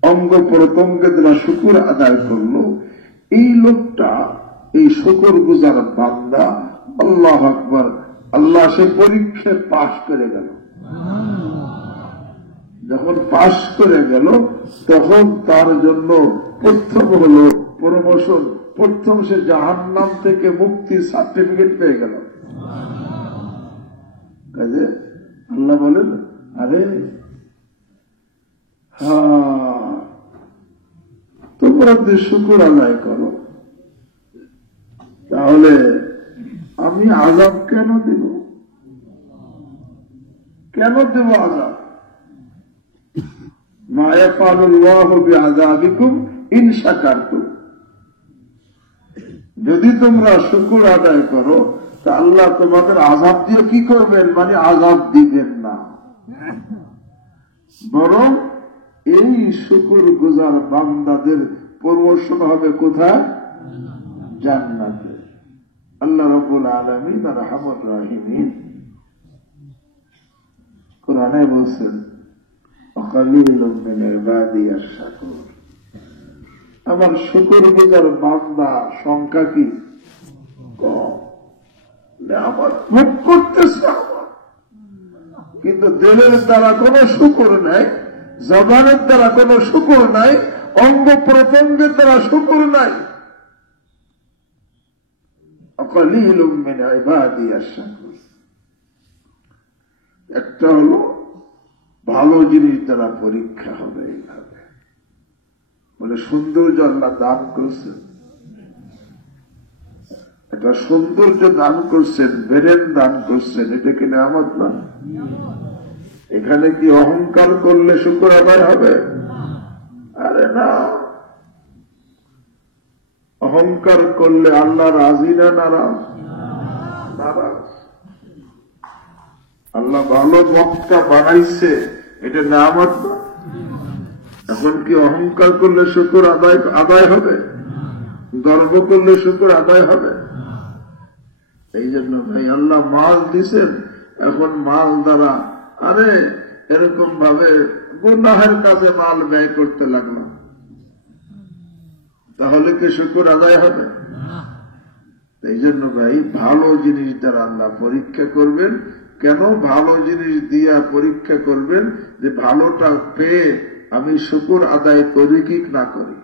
অঙ্গ প্রত্যঙ্গের দ্বারা শুকর আদায় করল, এই লোকটা এই শুকর গুজার বান্দা। আল্লাহু আকবার। আল্লাহ সে পরীক্ষায় পাশ করে গেল। যখন পাশ করে গেল, তখন তার জন্য প্রথম হলো প্রমোশন, প্রথম সে জাহান্নাম থেকে মুক্তির সার্টিফিকেট পেয়ে গেল। কাজে আল্লাহ বলেন, আরে হ্যাঁ, তোমরা যে শুকর আদায় করো, তাহলে আমি আযাব কেন দেব? কেন দেব আযাব? মা ইয়াফআলুল্লাহু বিআযাবিকুম ইন শাকারতুম। যদি তোমরা শুকর আদায় করো, তা আল্লাহ তোমাদের আযাব দিয়ে কি করবেন? মানে আযাব দিবেন না, বরং এই শুকর গুজার বান্দাদের প্রমোশন হবে কোথায়? জান্নাতে। আল্লাহ রাব্বুল আলামিন আরহামুর রাহিমিন কোরআনে বলছেন, ওয়াকালিলুম মিন ইবাদিয়াশ শাকুর। আমার শুকর গুজার বান্দা সংখ্যা কি? কম। আমার ভোগ করতেছে, কিন্তু দিলের দ্বারা কোন শুকর নাই, জবানের দ্বারা কোন শুকর নাই, অঙ্গ প্রত্যঙ্গের দ্বারা শুকর নাই। ওয়াকালিলুম মিন ইবাদিয়াশ শাকুর। একটা হলো ভালো জিনিস দ্বারা পরীক্ষা হবে। এইভাবে বলে সৌন্দর্য আল্লাহ দান করছেন, একটা সৌন্দর্য দান করছেন, ব্রেন দান করছেন, এটা কি নিয়ামত না? এখানে কি অহংকার করলে শুকর আদায় হবে? আরে না, অহংকার করলে আল্লাহ রাজি না নারাজ? নারাজ। আল্লাহ ভালো মক্কা বানাইছে, এটা নিয়ামত না? এখন কি অহংকার করলে শুকর আদায় হবে? গর্ব করলে শুকর আদায় হবে? এই জন্য ভাই আল্লাহ মাল দিছেন, এখন মাল দ্বারা আরে এরকম ভাবে গুনাহের কাজে মাল ব্যয় করতে লাগলো, তাহলে কি শুকর আদায় হবে? এই জন্য ভাই ভালো জিনিস দ্বারা আল্লাহ পরীক্ষা করবেন। কেন ভালো জিনিস দিয়া পরীক্ষা করবেন? যে ভালোটা পেয়ে আমি শুকর আদায় করি কি না করি।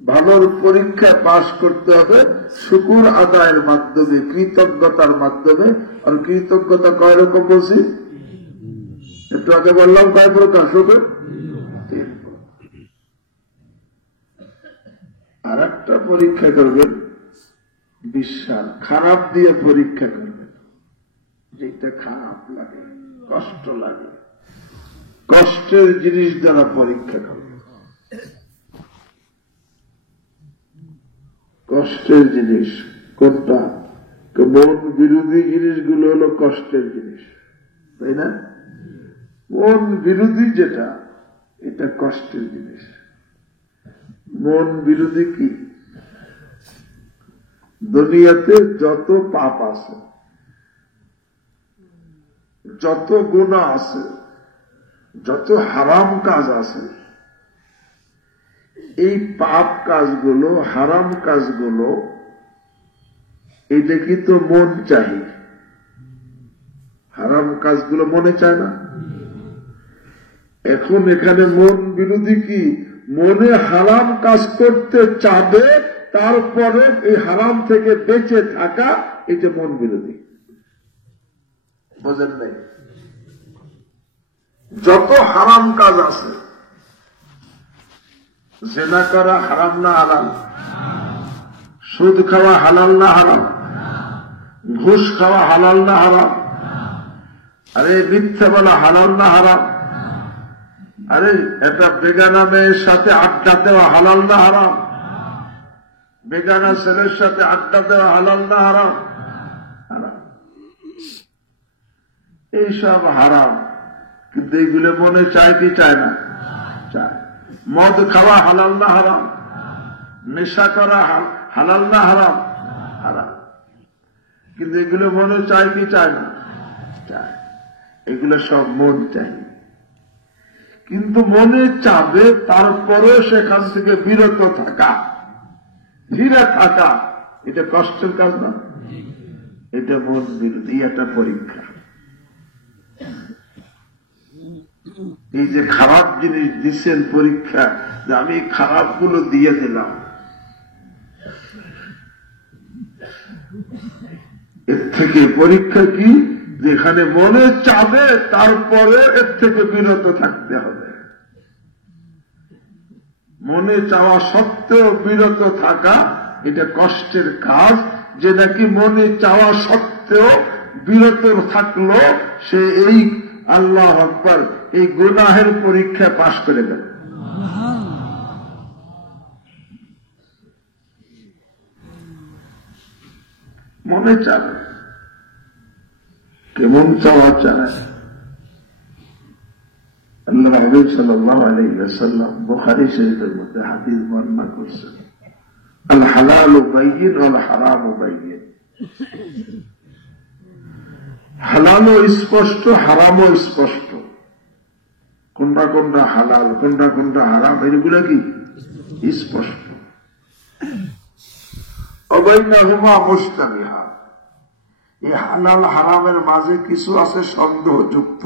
ভালোর পরীক্ষা পাশ করতে হবে শুকর আদায়ের মাধ্যমে, কৃতজ্ঞতার মাধ্যমে। আর কৃতজ্ঞতা কয় রকম বলছি? একটু আগে বললাম কয় প্রকার শুকর? আর একটা পরীক্ষা করবেন বিশ্বাস, খারাপ দিয়ে পরীক্ষা করবেন। যেটা খারাপ লাগে, কষ্ট লাগে, কষ্টের জিনিস দ্বারা পরীক্ষা করবেন। কষ্টের জিনিস কোনটা? মন বিরোধী জিনিসগুলো হলো কষ্টের জিনিস, তাই না? মন বিরোধী যেটা, এটা কষ্টের জিনিস। মন বিরোধী কি? দুনিয়াতে যত পাপ আছে, যত গুনাহ আছে, যত হারাম কাজ আছে, এই পাপ কাজগুলো, হারাম কাজগুলো, এটা কি তো মন চাই? হারাম কাজগুলো মনে চায় না? এখন এখানে মন বিরোধী কি? মনে হারাম কাজ করতে চাবে, তারপরে এই হারাম থেকে বেঁচে থাকা, এটা মন বিরোধী। বোঝেন নাই? যত হারাম কাজ আছে, জিনা করা হারাম না হালাল? সুদ খাওয়া হালাল না হারাম? ঘুষ খাওয়া হালাল না হারাম? আরে মিথ্যা বলা হালাল না হারাম? আরে একটা বেগানা মেয়ের সাথে আড্ডা দেওয়া হালাল না হারাম? বেগানা ছেলের সাথে আড্ডা দেওয়া হালাল না হারাম? হারাম। এইসব হারাম, কিন্তু এইগুলো মনে চায় কি চায় না? চায়। মদ খাওয়া হালাল না হারাম? নেশা করা হালাল না হারাম? হারাম। কিন্তু এগুলো মনে চায় কি চায় না? চায়। এগুলো সব মন চাই, কিন্তু মনে চাবে, তারপরে সেখান থেকে বিরত থাকা, ধীরে থাকা, এটা কষ্টের কাজ না? এটা মন বিরোধী, একটা পরীক্ষা। এই যে খারাপ জিনিস দিচ্ছেন পরীক্ষা, যে আমি খারাপ গুলো দিয়ে দিলাম, এর থেকে পরীক্ষা কি? যেখানে মনে চাবে তারপরে এর থেকে বিরত থাকতে হবে। মনে চাওয়া সত্ত্বেও বিরত থাকা এটা কষ্টের কাজ। যে নাকি মনে চাওয়া সত্ত্বেও বিরত থাকলো সে এই আল্লাহু আকবার এই গুনাহের পরীক্ষায় পাশ করে গেল। মনে চায় কেমন চাওয়া চায়? আল্লাহ রাসূল সাল্লাল্লাহু আলাইহি ওয়াসাল্লাম বুখারী শরীফের মধ্যে হাদিস বর্ণনা করছেন, আল হালালু বাইয়িন ওয়াল হারামু বাইয়িন। হালালও স্পষ্ট, হারামও স্পষ্ট। কোনটা কোনটা হালাল, কোনটা কোনটা হারাম, এগুলো কি স্পষ্ট। অবাইনাহুমা মুশতাবিহাত, এই হালাল হারামের মাঝে কিছু আছে সন্দেহযুক্ত।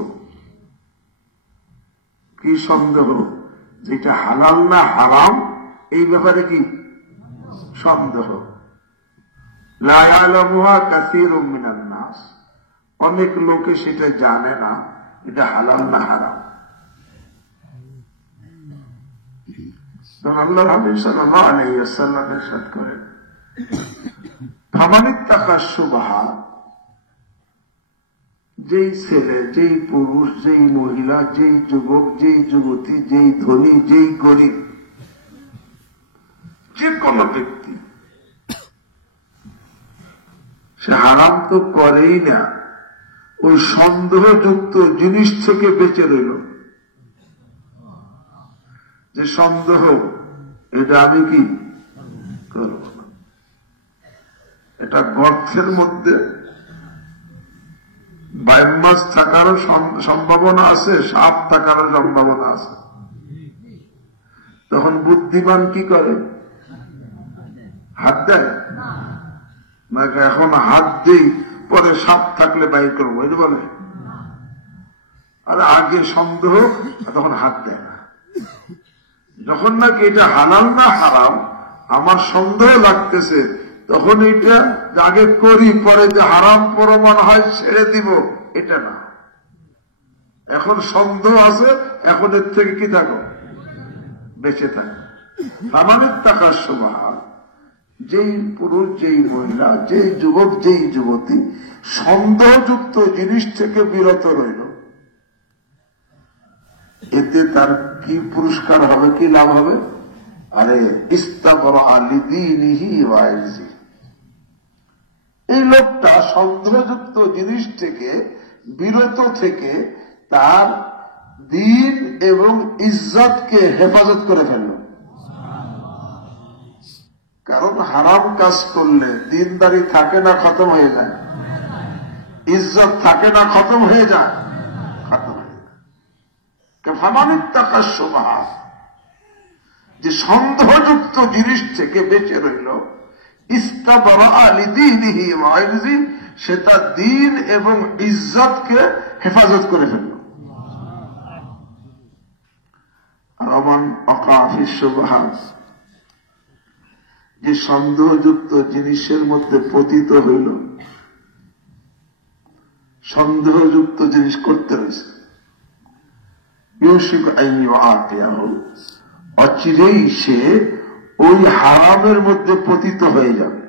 কি সন্দেহ? যেটা হালাল না হারাম এই ব্যাপারে কি সন্দেহ। লা ইয়ালামুহা কাসীরুম মিনান নাস, অনেক লোকে সেটা জানে না এটা হালাল না হারাম। আল্লাহ হাবিব সাল্লাল্লাহু আলাইহি ওয়াসাল্লাম ইরশাদ করেন, ফামানিত্তাকা শুবহাত, যেই ছেলে, যেই পুরুষ, যেই মহিলা, যেই যুবক, যেই যুবতী, যেই ধনী, যেই গরিব, যে কোনো ব্যক্তি সে হারাম তো করেই না, ওই সন্দেহযুক্ত জিনিস থেকে বেঁচে রইল। যে সন্দেহ, এটা আমি কি করব না, এটা গর্তের মধ্যে বাইম মাছ থাকারও সম্ভাবনা আছে, সাপ থাকারও সম্ভাবনা আছে। তখন বুদ্ধিমান কি করে? হাত দেয় না, এখন হাত দিই পরে সাপ থাকলে বাইর করবো, এটা বলে। আর আগে সন্দেহ, তখন হাত দেয় না। যখন নাকি এটা হালাল না হারাম আমার সন্দেহ লাগতেছে, তখন এটা আগে করি, পরে যে হারাম প্রমাণ হয় ছেড়ে দিব, এটা না। এখন সন্দেহ আছে, এখন এর থেকে কি থাকো? বেঁচে থাকো। আমাদের টাকার স্বভাব, যেই পুরুষ, যেই মহিলা, যেই যুবক, যেই যুবতী সন্দেহযুক্ত জিনিস থেকে বিরত রইল, এতে তার কি পুরস্কার হবে, কি লাভ হবে? আরে ইস্তাবরা লিদীনিহি ওয়া ইরজি, এই লোকটা সন্দেহযুক্ত জিনিস থেকে বিরত থেকে তার দ্বীন এবং ইজ্জতকে হেফাজত করে ফেলল। কারণ হারাম কাজ করলে দিনদারি থাকে না খতম হয়ে যায়, ইজ্জত থাকে না খতম হয়ে যায়, খতম হয়ে যায়। ফামানিত্তাকা শুবহাত, যে সন্দেহযুক্ত জিনিস থেকে বেঁচে রইল, ইস্তাবরা লিদীনিহি ওয়া ইরজি, সে তার দ্বীন এবং ইজ্জতকে হেফাজত করে ফেলল। আর মান ওয়াকা ফি শুবহাত, যে সন্দেহযুক্ত জিনিসের মধ্যে পতিত হইল, সন্দেহযুক্ত জিনিস করতে রয়েছে, ইউশিকু আন ইউআকিয়াহু, অচিরেই সে ওই হারামের মধ্যে পতিত হয়ে যাবে।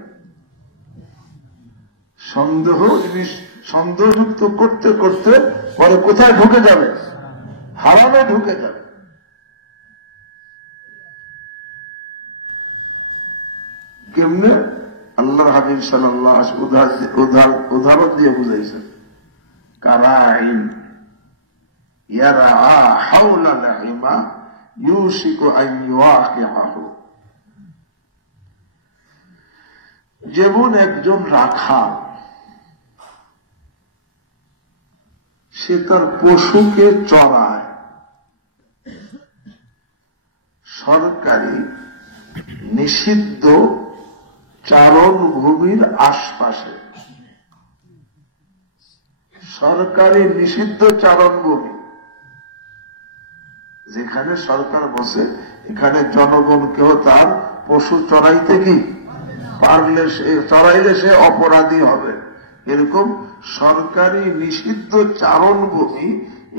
সন্দেহযুক্ত করতে করতে পরে কোথায় ঢুকে যাবে? হারামে ঢুকে যাবে। কেমনে? আল্লাহর হাবিব সাল্লাল্লাহু আলাইহি ওয়াসাল্লাম উদাহরণ দিয়ে বুঝাইছেন, কারাইন ইয়ারা হাওলা লাহিমা ইউশিকু আন ইউআকিয়াহু, যেমন একজন রাখাল সে তার পশুকে চড়ায় সরকারি নিষিদ্ধ চারণ ভূমির আশপাশে। সরকারি নিষিদ্ধ চারণ ভূমি, যেখানে সরকার বসে, এখানে জনগণ কেউ তার পশু চড়াইতে কি পারলে, চড়াইলে সে অপরাধী হবে, এরকম সরকারি নিষিদ্ধ চারণভূমি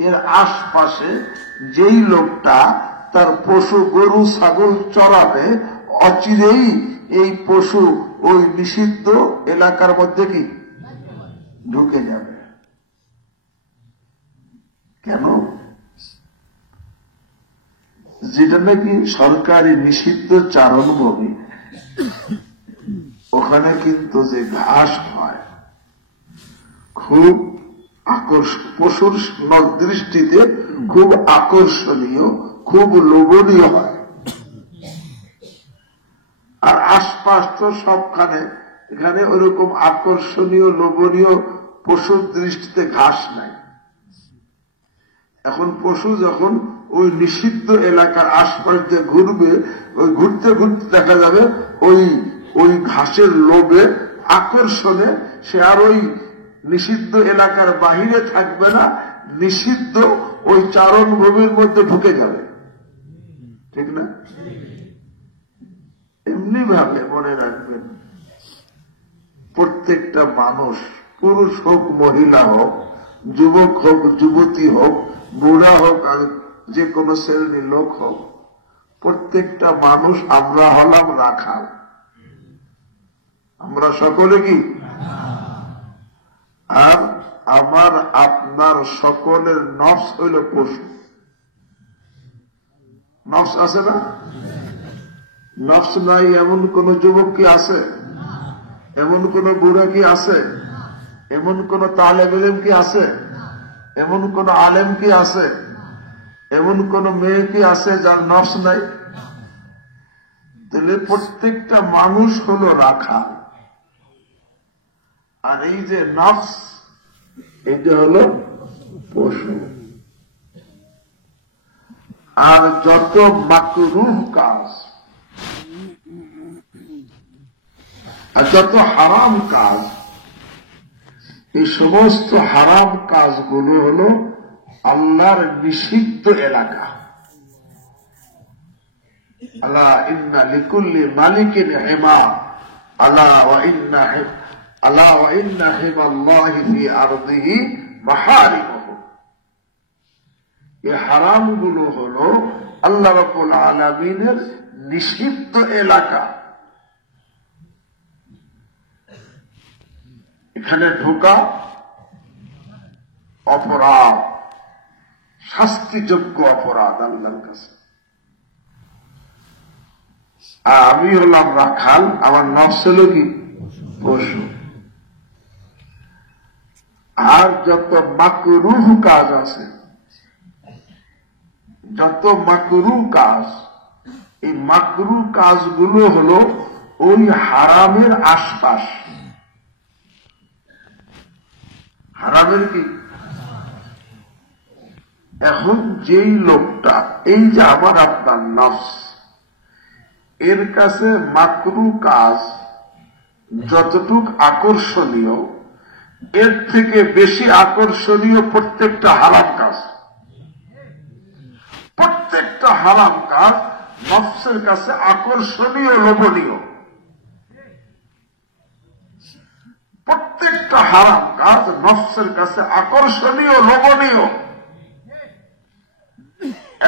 এর আশপাশে যেই লোকটা তার পশু গরু ছাগল চড়াবে, অচিরেই এই পশু ওই নিষিদ্ধ এলাকার মধ্যে কি ঢুকে যাবে। কেন? যেটা নাকি সরকারি নিষিদ্ধ চারণভূমি, ওখানে কিন্তু যে ঘাস হয় খুব পশুর দৃষ্টিতে খুব আকর্ষণীয়, খুব লোভনীয় হয়। আর আশপাশ তো সবখানে, এখানে ওরকম আকর্ষণীয় লোভনীয় পশুর দৃষ্টিতে ঘাস নাই। এখন পশু যখন ওই নিষিদ্ধ এলাকার আশপাশ দিয়ে ঘুরবে, ওই ঘুরতে ঘুরতে দেখা যাবে ওই ঘাসের লোভে আকর্ষণে সে আর ওই নিষিদ্ধ এলাকার বাহিরে থাকবে না, নিষিদ্ধ ওই চারণভূমির মধ্যে ঢুকে যাবে। ঠিক না? এমনি ভাবে মনে রাখবেন, প্রত্যেকটা মানুষ, পুরুষ হোক মহিলা হোক, যুবক হোক যুবতী হোক, বুড়া হোক আর যে কোনো শ্রেণীর লোক হোক, প্রত্যেকটা মানুষ আমরা হলাম রাখাল। আমরা সকলে কি? আর আমার আপনার সকলের নফস হইল পশু। নফস আছে না? নফস নাই এমন কোন যুবক কি আছে? এমন কোন বুড়া কি আছে? এমন কোন তালেব ইলম কি আছে? এমন কোন আলেম কি আছে? এমন কোন মেয়ে কি আছে যার নফস নাই? তাহলে প্রত্যেকটা মানুষ হলো রাখা। আর এই যে নফস, এটা হলো পশু। আর যত মাকরুহ কাজ আর যত হারাম কাজ, এই সমস্ত হারাম কাজগুলো হলো আল্লাহর নিষিদ্ধ এলাকা। আলা ইন্না লিকুল্লি মালিকিন হিমা, আলা ওয়া ইন্না হিমাল্লাহি ফি আরদিহি মাহারিমুহু। এই হারামগুলো হলো আল্লাহ রাব্বুল আলামিনের নিষিদ্ধ এলাকা। এখানে ঢোকা অপরাধ, শাস্তিযোগ্য অপরাধ আল্লাহর কাছে। আর আমি হলাম রাখাল, আমার নফস হলো কি পশু। আর যত মাকরুহ কাজ আছে, যত মাকরুহ কাজ, এই মাকরুহ কাজগুলো হলো ওই হারামের আশপাশ। হারামের কি? এখন যেই লোকটা, এই যে আমার আপনার নফস, এর কাছে মাকরুহ কাজ যতটুক আকর্ষণীয়, এর থেকে বেশি আকর্ষণীয় প্রত্যেকটা হারাম কাজ। প্রত্যেকটা হারাম কাজ নফসের কাছে আকর্ষণীয়, লোভনীয়। প্রত্যেকটা হারাম কাজ নফসের কাছে আকর্ষণীয়, লোভনীয়।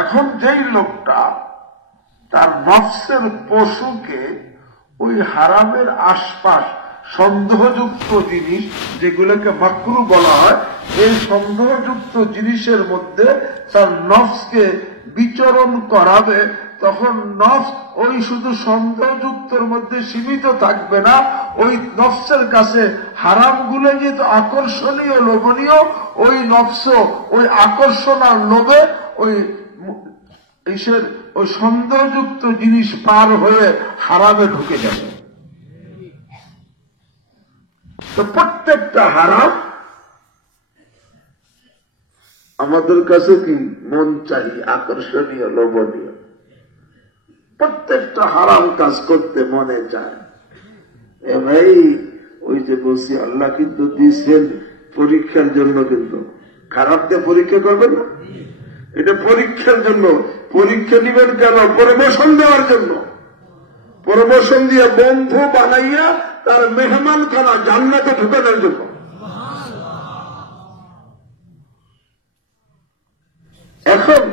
এখন যেই লোকটা তার নফসের পশুকে ওই হারামের আশপাশ সন্দেহযুক্ত জিনিস, যেগুলোকে মাকরুহ বলা হয়, এই সন্দেহযুক্ত জিনিসের মধ্যে তার নফসকে বিচরণ করাবে, তখন নফস ওই শুধু সন্দেহযুক্তর মধ্যে সীমিত থাকবে না, ওই নফসের কাছে হারামগুলো যেহেতু আকর্ষণীয়, লোভনীয়, ওই নফস ওই আকর্ষণ আর লোভে ওই সন্দেহযুক্ত জিনিস পার হয়ে হারামে ঢুকে যাবে। তো প্রত্যেকটা হারাম আমাদের কাছে কি মন চাই, আকর্ষণীয়, লোভনীয়। প্রত্যেকটা হারাম কাজ করতে মনে চায়। এ ভাই, ওই যে বলছি আল্লাহ কিন্তু দিয়েছেন পরীক্ষার জন্য, কিন্তু খারাপ দিয়ে পরীক্ষা করবেন না, এটা পরীক্ষার জন্য। পরীক্ষা নিবেন কেন? প্রমোশন দেওয়ার জন্য। প্রমোশন দিয়ে বন্ধু বানাইয়া তার মেহমান খানা জান্নাতে ঢুকানোর জন্য। এখন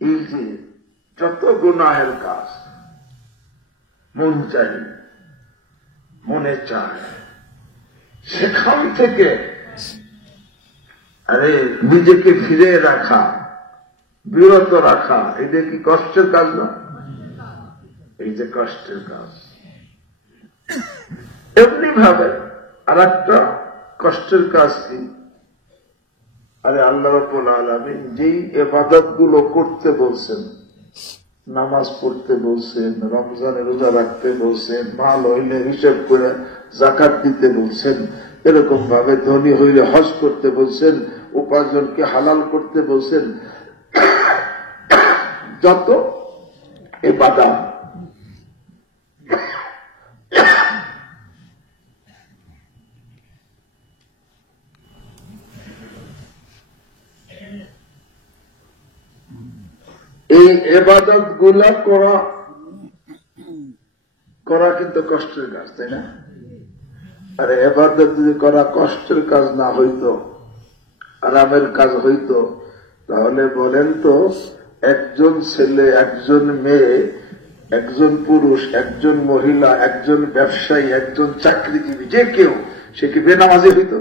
এই যে যত গুনাহের কাজ মন চাই, মনে চায়, সেখান থেকে নিজেকে ফিরে রাখা, বিরত রাখা, এটা কি কষ্টের কাজ না? এই যে কষ্টের কাজ। এমনি ভাবে আর একটা কষ্টের কাজ কি? আল্লাহ রাব্বুল আলামিন যেই ইবাদত গুলো করতে বলছেন, নামাজ পড়তে বলছেন, রমজানে রোজা রাখতে বলছেন, মাল হইলে হিসাব করে যাকাত দিতে বলছেন, এরকম ভাবে ধনী হইলে হজ করতে বলছেন, উপার্জনকে হালাল করতে বলছেন, যত ইবাদত এই ইবাদত গুলা করা কিন্তু কষ্টের কাজ, তাই না? আরে ইবাদত যদি করা কষ্টের কাজ না হইতো, আরামের কাজ হইতো, তাহলে বলেন তো একজন ছেলে, একজন মেয়ে, একজন পুরুষ, একজন মহিলা, একজন ব্যবসায়ী, একজন চাকরিজীবী, যে কেউ সে কি বেনামাজি হইত?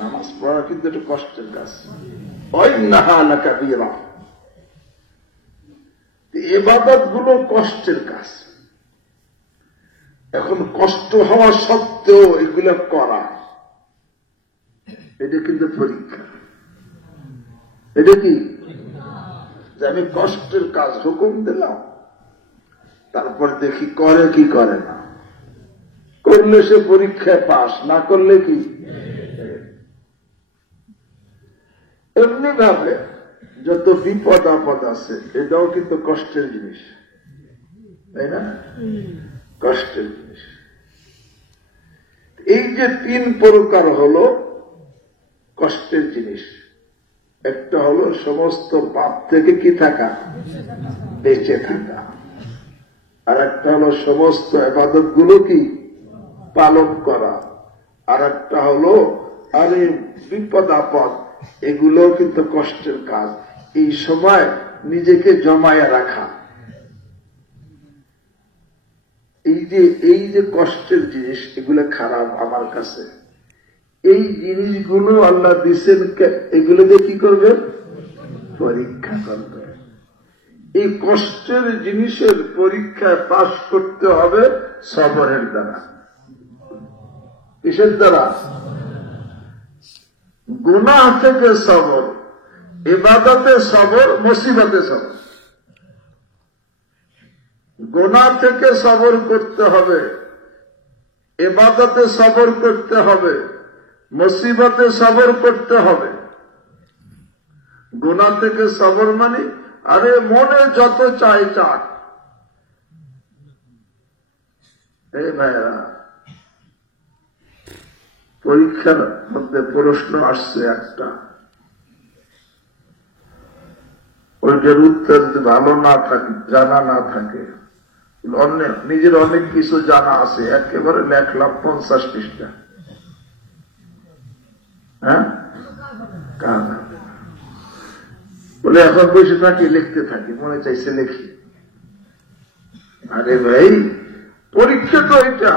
নামাজ পড়া কিন্তু একটু কষ্টের কাজ। ইবাদত গুলো কষ্টের কাজ। এখন কষ্ট হওয়া সত্ত্বেও এগুলো করা, এটা কিন্তু পরীক্ষা। এটা কি যে আমি কষ্টের কাজ হুকুম দিলাম, তারপর দেখি করে কি করে না, করলে সে পরীক্ষায় পাস, না করলে কি। এমনি ভাবে যত বিপদ আপদ আছে এটাও কিন্তু কষ্টের জিনিস, তাই না? কষ্টের জিনিস। এই যে তিন প্রকার হলো কষ্টের জিনিস। একটা হলো সমস্ত পাপ থেকে কি থাকা, বেঁচে থাকা। আর একটা হলো সমস্ত ইবাদত গুলো কি পালন করা। আর একটা হলো বিপদ আপদ, এগুলো কিন্তু কষ্টের কাজ। এই সময় নিজেকে জমায়া রাখা, এই যে কষ্টের জিনিস, এগুলো খারাপ আমার কাছে। এই জিনিসগুলো আল্লাহ দিচ্ছেন, এগুলো দিয়ে কি করবে? পরীক্ষা করবে। এই কষ্টের জিনিসের পরীক্ষায় পাস করতে হবে সবরের দ্বারা। কিসের দ্বারা? গুনাহ থেকে সবর, ইবাদতে সবর, মুসিবতে সবর। গুনাহ থেকে সবর করতে হবে, ইবাদতে সবর করতে হবে, মুসিবতে সবর করতে হবে। গুনাহ থেকে সবর মানে মনে যত চাই চাক। এই ভাইরা, পরীক্ষার মধ্যে প্রশ্ন আসছে একটা, ওইটার উত্তর যদি ভালো না থাকে, জানা না থাকে, নিজের অনেক কিছু জানা আছে, একেবারে লেখলাম 50 পৃষ্ঠা। হ্যাঁ, বলে এখন বসে থাকি, লিখতে থাকি, মনে চাইছে লেখি। আরে ভাই, পরীক্ষা তো এটা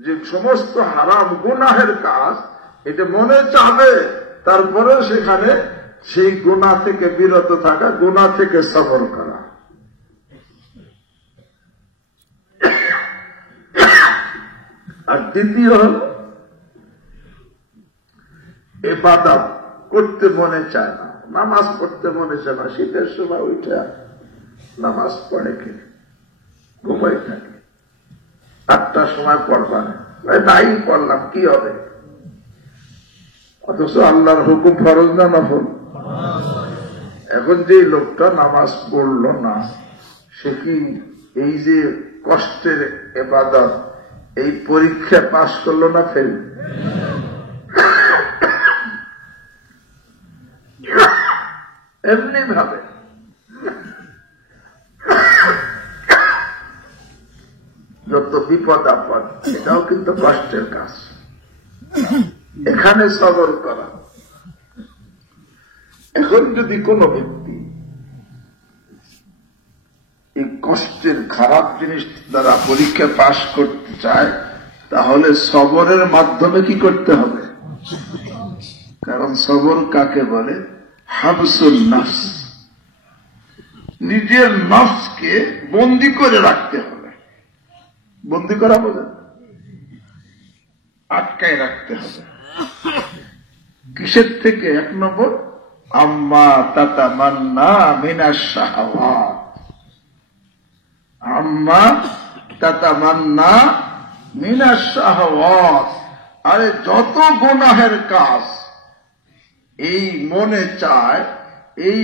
যে সমস্ত হারাম গুনাহের কাজ, এটা মনে চাবে, তারপরেও সেখানে সেই গুনাহ থেকে বিরত থাকা, গুনাহ থেকে সবর করা। আর দ্বিতীয় হল ইবাদত করতে মনে চায় না, নামাজ পড়তে মনে চায় না, শীতের সময় উঠে নামাজ পড়ে কে, ঘুমাই থাকে, 8টার সময় পড়বা না, নাই পড়লাম কি হবে। অথচ আল্লাহর হুকুম ফরজ না নফল? এখন যে লোকটা নামাজ পড়ল না, সে কি এই যে কষ্টের ইবাদত, এই পরীক্ষা পাশ করলো না ফেল? এমনি ভাবে যত বিপদ বিপদ আপদ, এটাও কিন্তু কষ্টের কাজ। এখানে সবর করা। এখন যদি কোনো ব্যক্তি এই কষ্টের খারাপ জিনিস দ্বারা পরীক্ষা পাশ করতে চায়, তাহলে সবরের মাধ্যমে কি করতে হবে? কারণ সবর কাকে বলে? হাবসুল নফস, নিজের নফসকে বন্দী করে রাখতে হবে। বন্দী করা বোঝেন? আটকায় রাখতে হবে। কিসের থেকে? 1 নম্বর, আম্মা তাতামান্না মিনাশ শাহাওয়াত। আম্মা তাতামান্না মিনাশ শাহাওয়াত। আরে যত গুনাহের কাজ এই মনে চায়, এই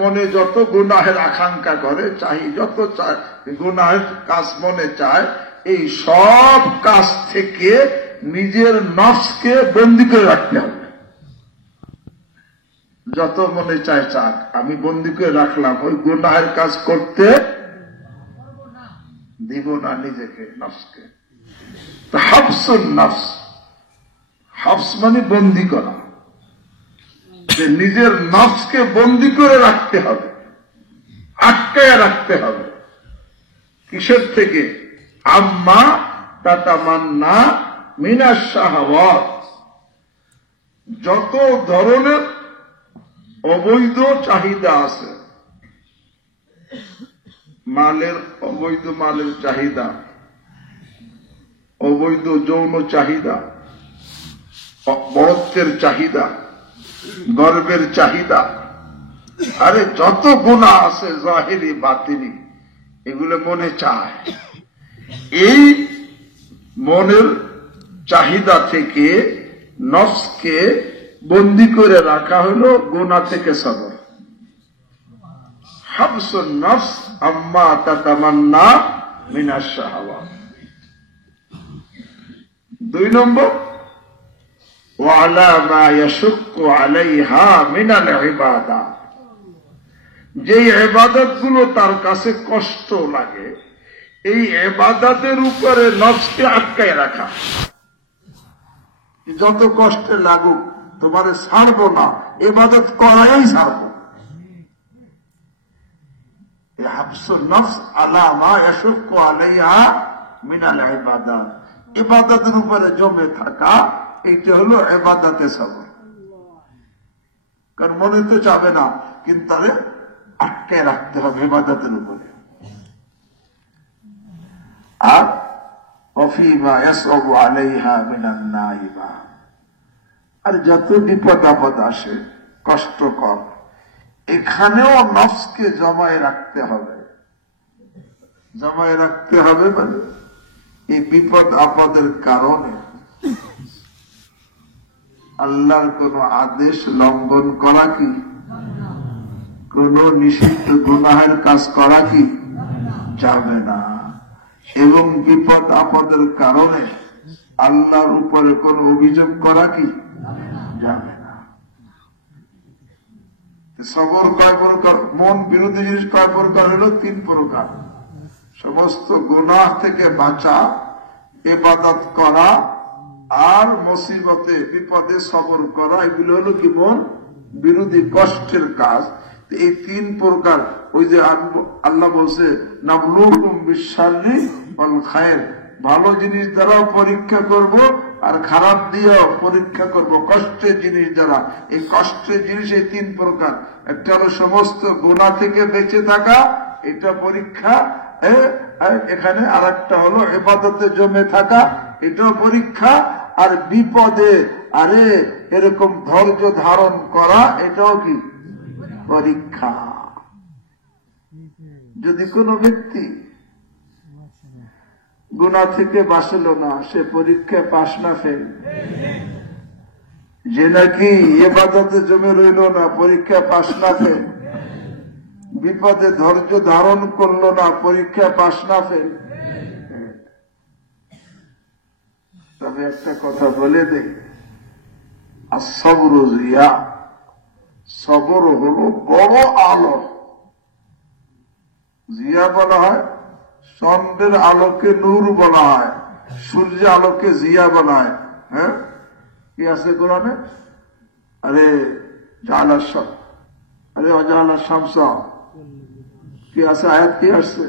মনে যত গুনাহের আকাঙ্ক্ষা করে, চাই যত গুনাহের কাজ মনে চায়, এই সব কাজ থেকে নিজের নফসকে বন্দী করে রাখতে হবে। যত মনে চায় চাক, আমি বন্দী করে রাখলাম, ওই গুনাহের কাজ করতে দিব না নিজেকে, নফসকে। হাবসুন নফস, হাবস মানে বন্দী করা। যে নিজের নফসকে বন্দী করে রাখতে হবে, আটকায় রাখতে হবে। কিসের থেকে? আম্মা তাতামান্না মিনাশ শাহাওয়াত। যত ধরনের অবৈধ চাহিদা আছে, মালের অবৈধ মালের চাহিদা, অবৈধ যৌন চাহিদা, বড়ত্বের চাহিদা, গর্বের চাহিদা, আরে যত গুনাহ আছে জাহিরি বাতিনি, এগুলো মনে চায়। এই মনের চাহিদা থেকে নফসকে বন্দী করে রাখা হলো গুনাহ থেকে সবর। হাবসুন নফস আম্মা তাতামান্না মিনাশ শাহাওয়াত। 2 নম্বর, ওয়ালা মা ইয়াশুক্কু আলাইহা মিনাল ইবাদাত। যে ইবাদতগুলো তার কাছে কষ্ট লাগে, এই ইবাদতের উপরে নফসকে আটকায় রাখা। যত কষ্টে লাগুক তোমারে ছাড়বো না, ইবাদত করাই ছাড়বো। হাবসুন নফস আলা মা ইয়াশুক্কু আলাইহা মিনাল ইবাদাত। ইবাদতের উপরে জমে থাকা, এইটা হলো ইবাদতে সবর। কারণ মনে তো যাবে না, কিন্তু তারে আটকে রাখতে হবে ইবাদতের উপরে। আর ওয়াফিমা ইয়াসআবু আলাইহা মিনান নাইবা। আর যত বিপদ আপদ আসে, কষ্টকর, এখানেও নফসকে জমায় রাখতে হবে। জমায় রাখতে হবে মানে এই বিপদ আপদের কারণে আল্লাহর কোন আদেশ লঙ্ঘন করা কি, কোন নিষিদ্ধ গুনাহের কাজ করা কি যাবে না। এবং বিপদ আপদের কারণে আল্লাহর উপরে কোন অভিযোগ করা কি যাবে না। সবর কয় প্রকার? মন বিরোধী জিনিস কয় প্রকার? হলো 3 প্রকার। সমস্ত গুনাহ থেকে বাঁচা, ইবাদত করা, আর মুসিবতে বিপদে সবর করা, এগুলো হলো কি মন বিরোধী কষ্টের কাজ। এই 3 প্রকার। ওই যে আল্লাহ বলছে নাবলুকুম বিশ-শাররি ওয়াল খায়র, ভালো জিনিস দ্বারাও পরীক্ষা করব আর খারাপ দিয়েও পরীক্ষা করব। কষ্টের জিনিস দ্বারা, এই কষ্টের জিনিস এই 3 প্রকার। একটা হলো সমস্ত গুনাহ থেকে বেঁচে থাকা, এটা পরীক্ষা। এখানে আর একটা হলো ইবাদতে জমে থাকা, এটাও পরীক্ষা। আর বিপদে আরে এরকম ধৈর্য ধারণ করা, এটাও কি পরীক্ষা। যদি কোনো ব্যক্তি গুনাহ থেকে বাঁচল না, সে পরীক্ষায় পাস না ফেল। যে নাকি ইবাদতে জমে রইল না, পরীক্ষায় পাস না ফেল। বিপদে ধৈর্য ধারণ করলো না, পরীক্ষায় পাস না ফেল। তবে একটা কথা বলে দেই, আসবরু জিয়া, সবর হলো বড় আলো। জিয়া বলা হয়, চন্দ্রের আলোকে নূর বলা হয়। সূর্য আলোকে জিয়া বানায়। হ্যাঁ, কি আছে কোরআনে? আরে জালা শামসা কি আছে? আয়াত কি আসছে?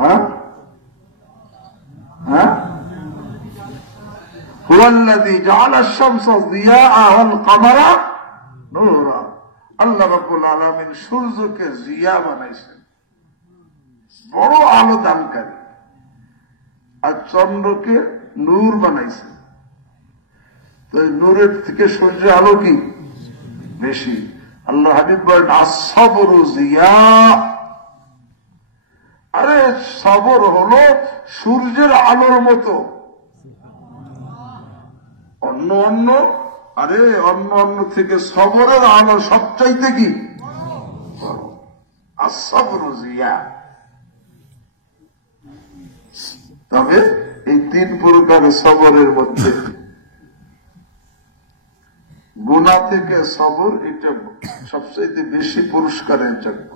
হ্যাঁ হ্যাঁ, হুয়াল্লাযী জাআলা আশ-শামসা যিয়াআ ওয়াল কামারা নূরা। আল্লাহ রাব্বুল আলামিন সূর্যকে জিয়া বানাইছেন, বড় আলো দানকারী, আর চন্দ্রকে নূর বানাইছেন। তো নূরের থেকে সূর্যের আলো কি বেশি? আল্লাহ হাবিব বলেন আস-সাবরু জিয়া। আরে সবর হলো সূর্যের আলোর মতো। অন্য থেকে সবরের আলো সবচাইতে কি আস-সাবরু জিয়া। তবে এই 3 প্রকারের সবরের মধ্যে গুনাহ থেকে সবর, এটা সবচেয়ে বেশি পুরস্কারের যোগ্য।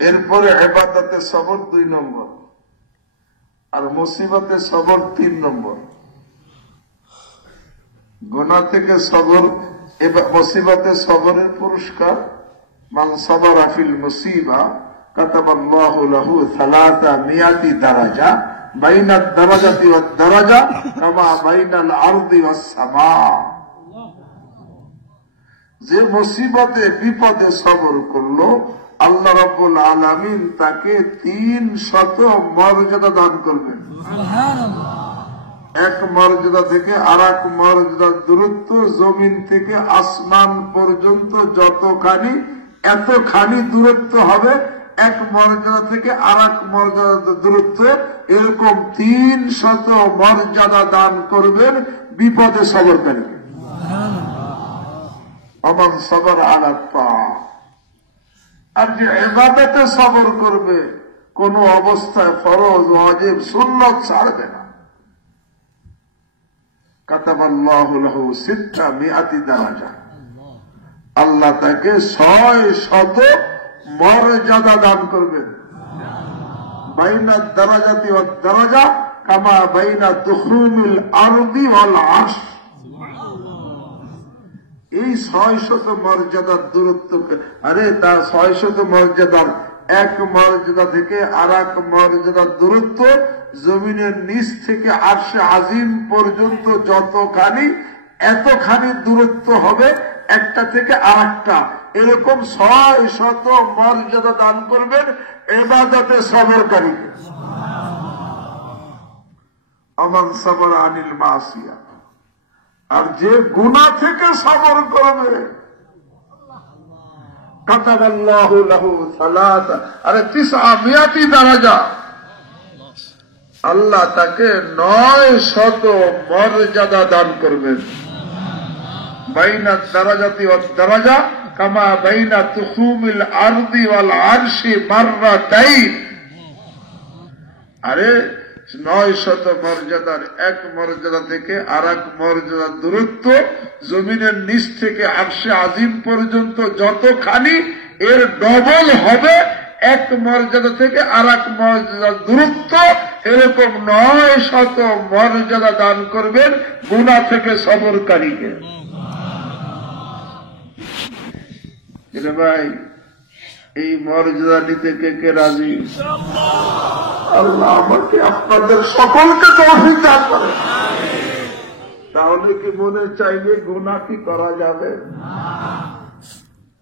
এরপরে ইবাদতে সবর 2 নম্বর, আর মুসিবতে সবর 3 নম্বর। গুনাহ থেকে সবর, মুসিবতে সবরের পুরস্কার মান সাবারা ফিল মুসিবা কাতাবাল্লাহু লাহু 300 দারাজা বাইনাদ দারাজাতি ওয়াদ দারাজা কামা বাইনাল আরদি ওয়াস সামা। যে মুসিবতে বিপদে সবর করলো, আল্লাহ রাব্বুল আলামিন তাকে 300 মর্যাদা দান করবেন। এক মর্যাদা থেকে আর এক মর্যাদার দূরত্ব জমিন থেকে আসমান পর্যন্ত যতখানি, এতখানি দূরত্ব হবে এক মর্যাদা থেকে আর এক মর্যাদার দূরত্ব। এরকম 300 মর্যাদা দান করবেন বিপদে সবরকারী। আমান সবর আলা তাআ। আর যে ইবাদতে সবর করবে, কোন অবস্থায় ফরজ, ওয়াজিব, সুন্নাত ছাড়বে না, কাতাবাল্লাহু লাহু 600 দারাজা। আল্লাহ তাকে 600 মর্যাদা দান করবেন। বাইনা দারাজাতি ওয়াদ দারাজা কামা বাইনা দুখরুমিল আরদি ওয়াল আরশ। এই 600 মর্যাদার দূরত্ব, আরে তা 600 মর্যাদার এক মর্যাদা থেকে আর এক মর্যাদার দূরত্ব জমিনের নিচ থেকে আরশে আজিম পর্যন্ত যতখানি, এতখানি দূরত্ব হবে একটা থেকে আর একটা। এরকম 600 মর্যাদা দান করবেন ইবাদতে সবরকারীকে। আমান সাবর আনিল মাসিয়া। আর যে গুনাহ থেকে সবর করবে, কাতাবাল্লাহু লাহু 900 দারাজা। আল্লাহ তাকে 900 মর্যাদা দান করবেন। বাইনা দারাজাতি ওয়াদ দারাজা কামা বাইনা তুখুমিল আরদি ওয়াল আরশি মাররাতাইন। আরে 900 মর্যাদার এক মর্যাদা থেকে আর এক মর্যাদার দূরত্ব জমিনের নিচ থেকে আরশে আজিম পর্যন্ত যতখানি, এর ডবল হবে এক মর্যাদা থেকে আর এক মর্যাদার দূরত্ব। এরকম 900 মর্যাদা দান করবেন গুনাহ থেকে সবরকারীকে। ভাই, এই মর্যাদা নিতে কে কে রাজি? আল্লাহ আমাকে আপনাদের সকলকে তৌফিক দান করেন। তাহলে কি মনে চাইলে গুনাহ কি করা যাবে?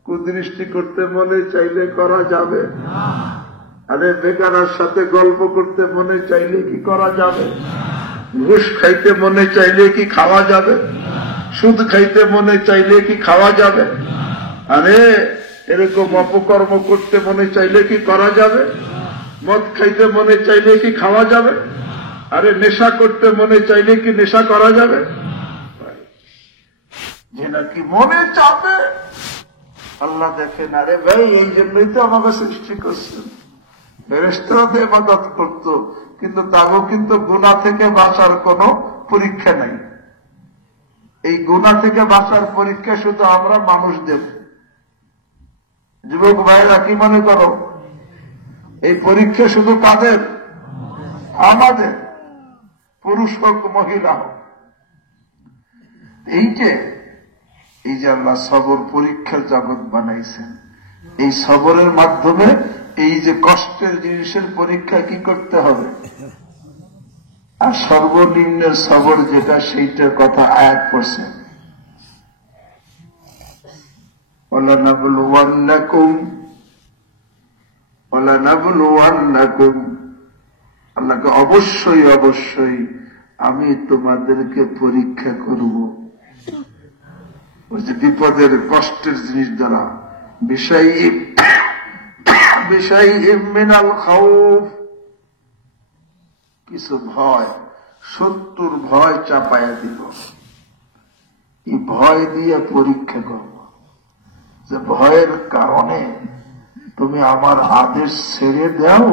কুদৃষ্টি করতে মনে চাইলে করা যাবে? আরে বেগানার সাথে গল্প করতে মনে চাইলে কি করা যাবে? ঘুষ খাইতে মনে চাইলে কি খাওয়া যাবে? সুদ খাইতে মনে চাইলে কি খাওয়া যাবে? আরে এরকম অপকর্ম করতে মনে চাইলে কি করা যাবে? মদ খাইতে মনে চাইলে কি খাওয়া যাবে? আরে নেশা করতে মনে চাইলে কি নেশা করা যাবে? যে নাকি মনে চাবে আল্লাহ দেখেন। আরে ভাই, এই জন্যই তো আমাকে সৃষ্টি করছেন। ফেরেশতারা তো ইবাদত করত, কিন্তু তাও কিন্তু গুনাহ থেকে বাঁচার কোন পরীক্ষা নাই। এই গুনাহ থেকে বাঁচার পরীক্ষা শুধু আমরা মানুষ দেব। যুবক ভাইরা কি মনে করো? এই পরীক্ষা শুধু কাদের? আমাদের, পুরুষ হোক মহিলা হোক। এই যে আল্লাহ সবর পরীক্ষার জগৎ বানাইছেন, এই সবরের মাধ্যমে এই যে কষ্টের জিনিসের পরীক্ষা কি করতে হবে, আর সর্বনিম্নের সবর যেটা, সেইটার কথা আয়াত পড়ছেন। আল্লাহকে অবশ্যই অবশ্যই আমি তোমাদেরকে পরীক্ষা করব, ওই যে বিপদের কষ্টের জিনিস দ্বারা। বিষয় মিনাল খাউফ, কিছু ভয়, শত্রুর ভয় চাপায়া দিব, এই ভয় দিয়ে পরীক্ষা করব, যে ভয়ের কারণে তুমি আমার আদেশ ছেড়ে দাও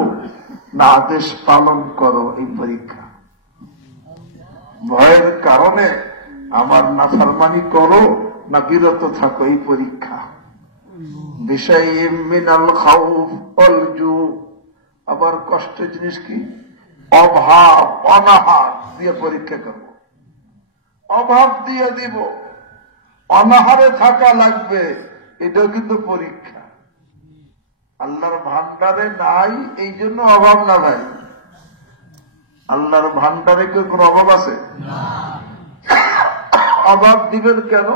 না আদেশ পালন করো, এই পরীক্ষা। ভয়ের কারণে আমার নাফরমানি করো না বিরত থাকো, এই পরীক্ষা। বিষয় মিনাল খাউফ ওয়াল জু, আবার কষ্টের জিনিস কি, অভাব অনাহার দিয়ে পরীক্ষা করব। অভাব দিয়ে দিব, অনাহারে থাকা লাগবে, এটাও কিন্তু পরীক্ষা। আল্লাহর ভান্ডারে নাই এই জন্য অভাব না ভাই, আল্লাহর ভান্ডারে কেউ কোন অভাব আছে? অভাব দিবেন কেন?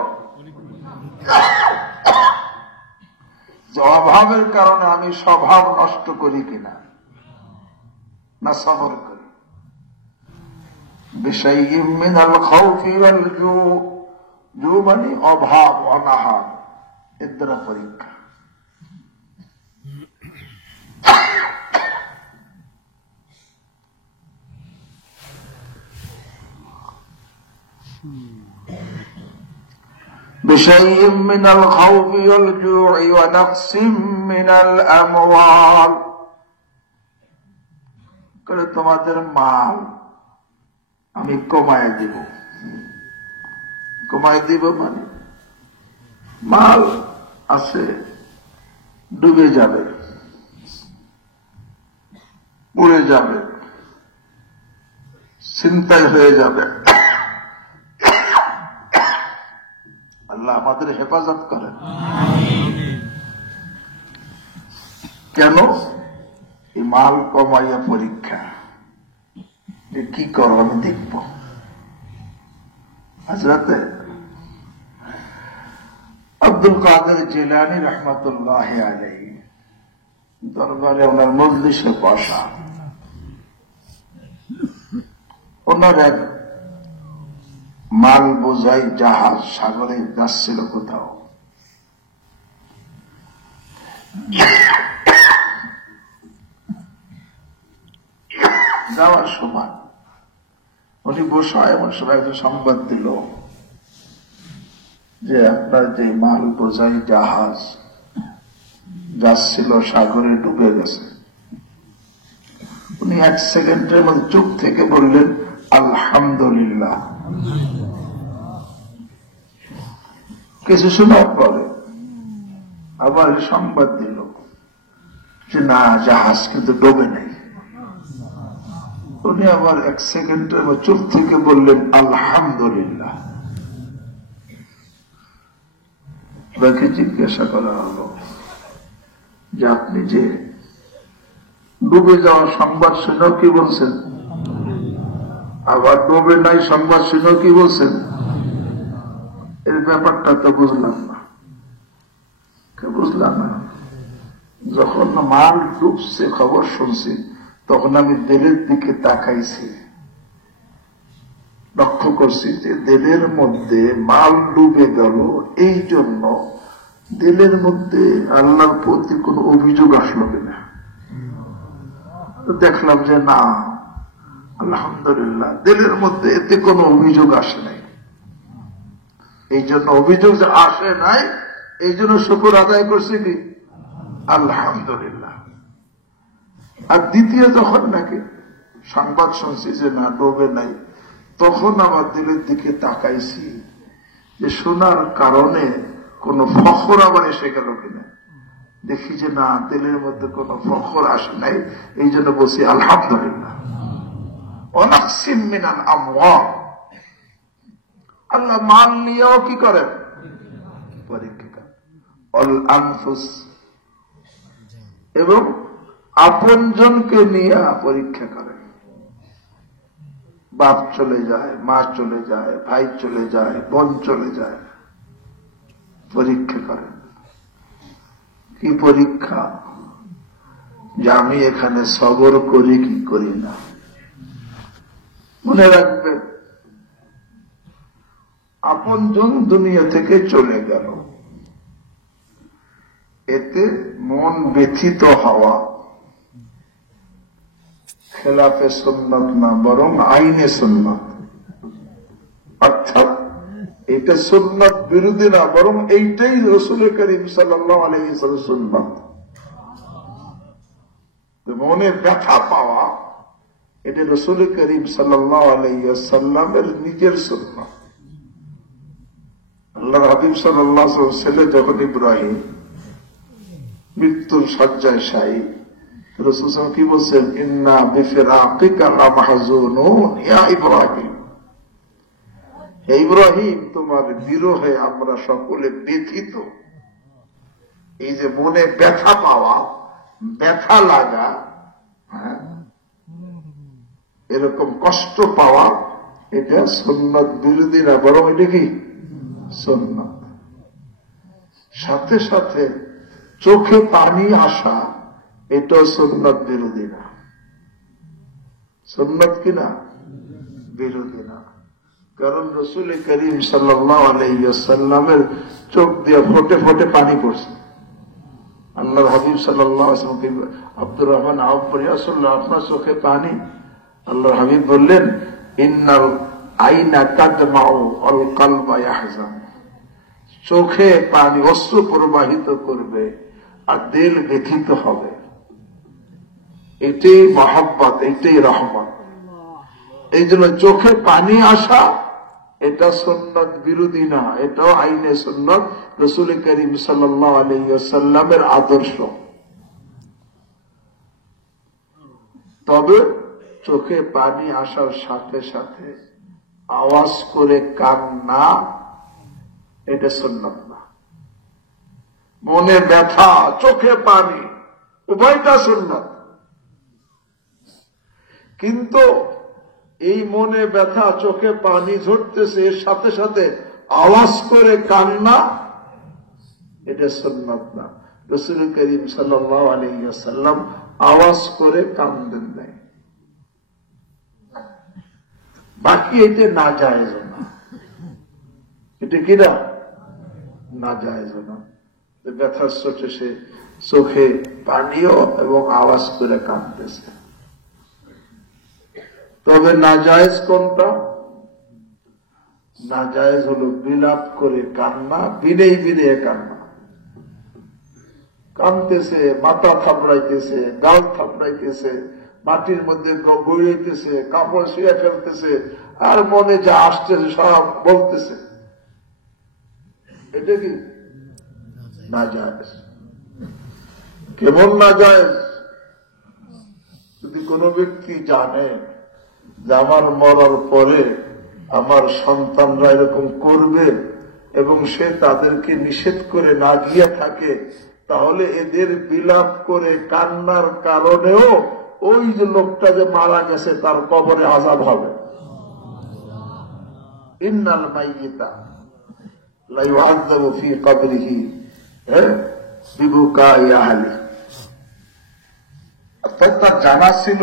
যে অভাবের কারণে আমি স্বভাব নষ্ট করি কিনা, না সবর করি। বিষয় মিনাল খাউফি ওয়াল জু, জু মানে অভাব অনাহার, এর দ্বারা পরীক্ষা। بشيء من الخوف والجوع ونقص من الأموال, করে তোমাদের মাল আমি কমায় দিব। কমায় দিব মানে মাল আছে ডুবে যাবে, পড়ে যাবে, ছিনতাই হয়ে যাবে। আল্লাহ আমাদের হেফাজত করেন। কেন? এই মাল কমাইয়া পরীক্ষা, যে কি করো আমি দেখব। হযরতে আব্দুল কাদের জিলানী রহমতুল্লাহ আলাইহি দরবারে ওনার মজলিসে বসা, ওনার এক মাল বোঝাই জাহাজ সাগরে যাচ্ছিল কোথাও। যাওয়ার সময় উনি বসা, এমন সময় একটা সংবাদ দিল যে আপনার যে মাল বোঝাই জাহাজ যাচ্ছিল সাগরে ডুবে গেছে। উনি 1 সেকেন্ডের মধ্যে চুপ থেকে বললেন আলহামদুলিল্লাহ। কিছু শোনার পরে আবার সংবাদ দিল যে না, জাহাজ কিন্তু ডোবে নাই। উনি আবার 1 সেকেন্ডের চুপ থেকে বললেন আলহামদুলিল্লাহ। তাকে জিজ্ঞাসা করা হলো যে আপনি যে ডুবে যাওয়ার সংবাদ শুনেও কি বলছেন, আবার ডুবে নাই সংবাদ শুনেও কি বলছেন? এর ব্যাপারটা তো বুঝলাম না। বুঝলাম না। যখন মাল ডুবছে খবর শুনছি, তখন আমি দিলের দিকে তাকাইছি, লক্ষ্য করছি যে দিলের মধ্যে মাল ডুবে গেল, এই জন্য দিলের মধ্যে আল্লাহর প্রতি কোন অভিযোগ আসলো কিনা। দেখলাম যে না, আলহামদুলিল্লাহ, দিলের মধ্যে এতে কোনো অভিযোগ আসে নাই। এই জন্য অভিযোগ যে আসে নাই, এই জন্য শুকর আদায় করছি কি আলহামদুলিল্লাহ। আর দ্বিতীয় যখন নাকি সংবাদ শুনছি যে না, ডোবে নাই, তখন আমার দিলের দিকে তাকাইছি যে শোনার কারণে কোন ফখর আবার এসে গেল কিনা। দেখি যে না, দিলের মধ্যে কোন ফখর আসে নাই, এই জন্য বলছি আলহামদুলিল্লাহ। ওয়ানাকসিম মিনাল আমওয়াল, আল্লাহ মাল নিয়েও কি করেন? পরীক্ষা করেন। অল আনফুস, এবং আপনজনকে নিয়ে পরীক্ষা করেন। বাপ চলে যায়, মা চলে যায়, ভাই চলে যায়, বোন চলে যায়, পরীক্ষা করেন। কি পরীক্ষা? যে আমি এখানে সবর করি কি করি না। মনে রাখবেন, আপনজন দুনিয়া থেকে চলে গেল, এতে মন ব্যথিত হওয়া খেলাফে সুন্নাত না, বরং আইনে সুন্নাত। অর্থাৎ এটা সুন্নাত বিরোধী না, বরং এইটাই রাসূল করিম সাল্লাল্লাহু আলাইহি ওয়াসাল্লাম সুন্নাত। মনে ব্যথা পাওয়া এটা রাসূল করিম সাল্লাল্লাহু আলাইহি ওয়াসাল্লামের নিজের সুন্নাত। আল্লাহর হাবিব সাল্লাল্লাহু আলাইহি ওয়াসাল্লাম ছেলে যখন ইব্রাহিম মৃত্যুর শয্যায় শায়ী, রাসূল সাল্লাল্লাহু কি বলছেন? ইন্না বিফিরাকিকা লামাহজুনুন ইয়া ইব্রাহিম, হে ইব্রাহিম, তোমার বিরহে আমরা সকলে ব্যথিত। এই যে মনে ব্যথা পাওয়া, ব্যথা লাগা, এরকম কষ্ট পাওয়া, এটা সুন্নাত বিরোধী না, বরং এটা কি সুন্নাত। সাথে সাথে চোখে পানি আসা, এটা সুন্নাত বিরোধী না। সুন্নাত কিনা? বিরোধী না। কারণ রাসূল করিম সাল্লাল্লাহু আলাইহি ওয়াসাল্লামের চোখ দিয়ে ফোটে ফোটে পানি পড়ছে। আল্লাহর হাবিব সাল্লাল্লাহু আলাইহি ওয়াসাল্লাম আব্দুর রহমান আউফ বলে, রাসূলুল্লাহ আপনার চোখে পানি? আল্লাহর হাবিব বললেন, ইন্নাল আইনা তাদমাউ ওয়াল কলবা ইয়াহজান, চোখে পানি অশ্রু প্রবাহিত করবে আর দিল ব্যথিত হবে। এটাই মহব্বত, এটাই রহমত। এই জন্য চোখে পানি আসা এটা সুন্নাত বিরোধী না, এটাও আইনে সুন্নাত, রাসূল করিম সাল্লাল্লাহু আলাইহি ওয়াসাল্লামের আদর্শ। তবে চোখে পানি আসার সাথে সাথে আওয়াজ করে কান্না, এটা সুন্নাত না। মনে ব্যথা, চোখে পানি, উভয়টা সুন্নাত। কিন্তু এই মনে ব্যথা, চোখে পানি ঝরতেছে, এর সাথে সাথে আওয়াজ করে কান্না, এটা সুন্নাত না। রাসূল করিম সাল্লাল্লাহু আলাইহি ওয়াসাল্লাম আওয়াজ করে কান্দেন নাই। বাকি এটা নাজায়েজ না, এটা কিনা নাজায়েজ না। ব্যথার চোটে সে চোখে পানিও এবং আওয়াজ করে কাঁদতেছে। তবে নাজায়েজ কোনটা? নাজায়েজ হলো বিলাপ করে কান্না, বিনয় বিনয়ে কান্না। কাঁদতেছে, মাথা থাপড়াইতেছে, গাল থাপড়াইতেছে, মাটির মধ্যে গড়াইতেছে, কাপড় শুয়ে ফেলতেছে, আর মনে যা আসতেছে সব বলতেছে, এটা কি নাজায়েজ? কেমন নাজায়েজ? যদি কোনো ব্যক্তি জানে যে আমার মরার পরে আমার সন্তানরা এরকম করবে এবং সে তাদেরকে নিষেধ করে না গিয়ে থাকে, তাহলে এদের বিলাপ করে কান্নার কারণেও ওই যে লোকটা যে মারা গেছে তার কবরে আযাব হবে। ইন্নাল মাইয়িতা লা ইউআযাবু ফি কবরিহি বিবুকাই আহলি। অর্থাৎ তার জানা ছিল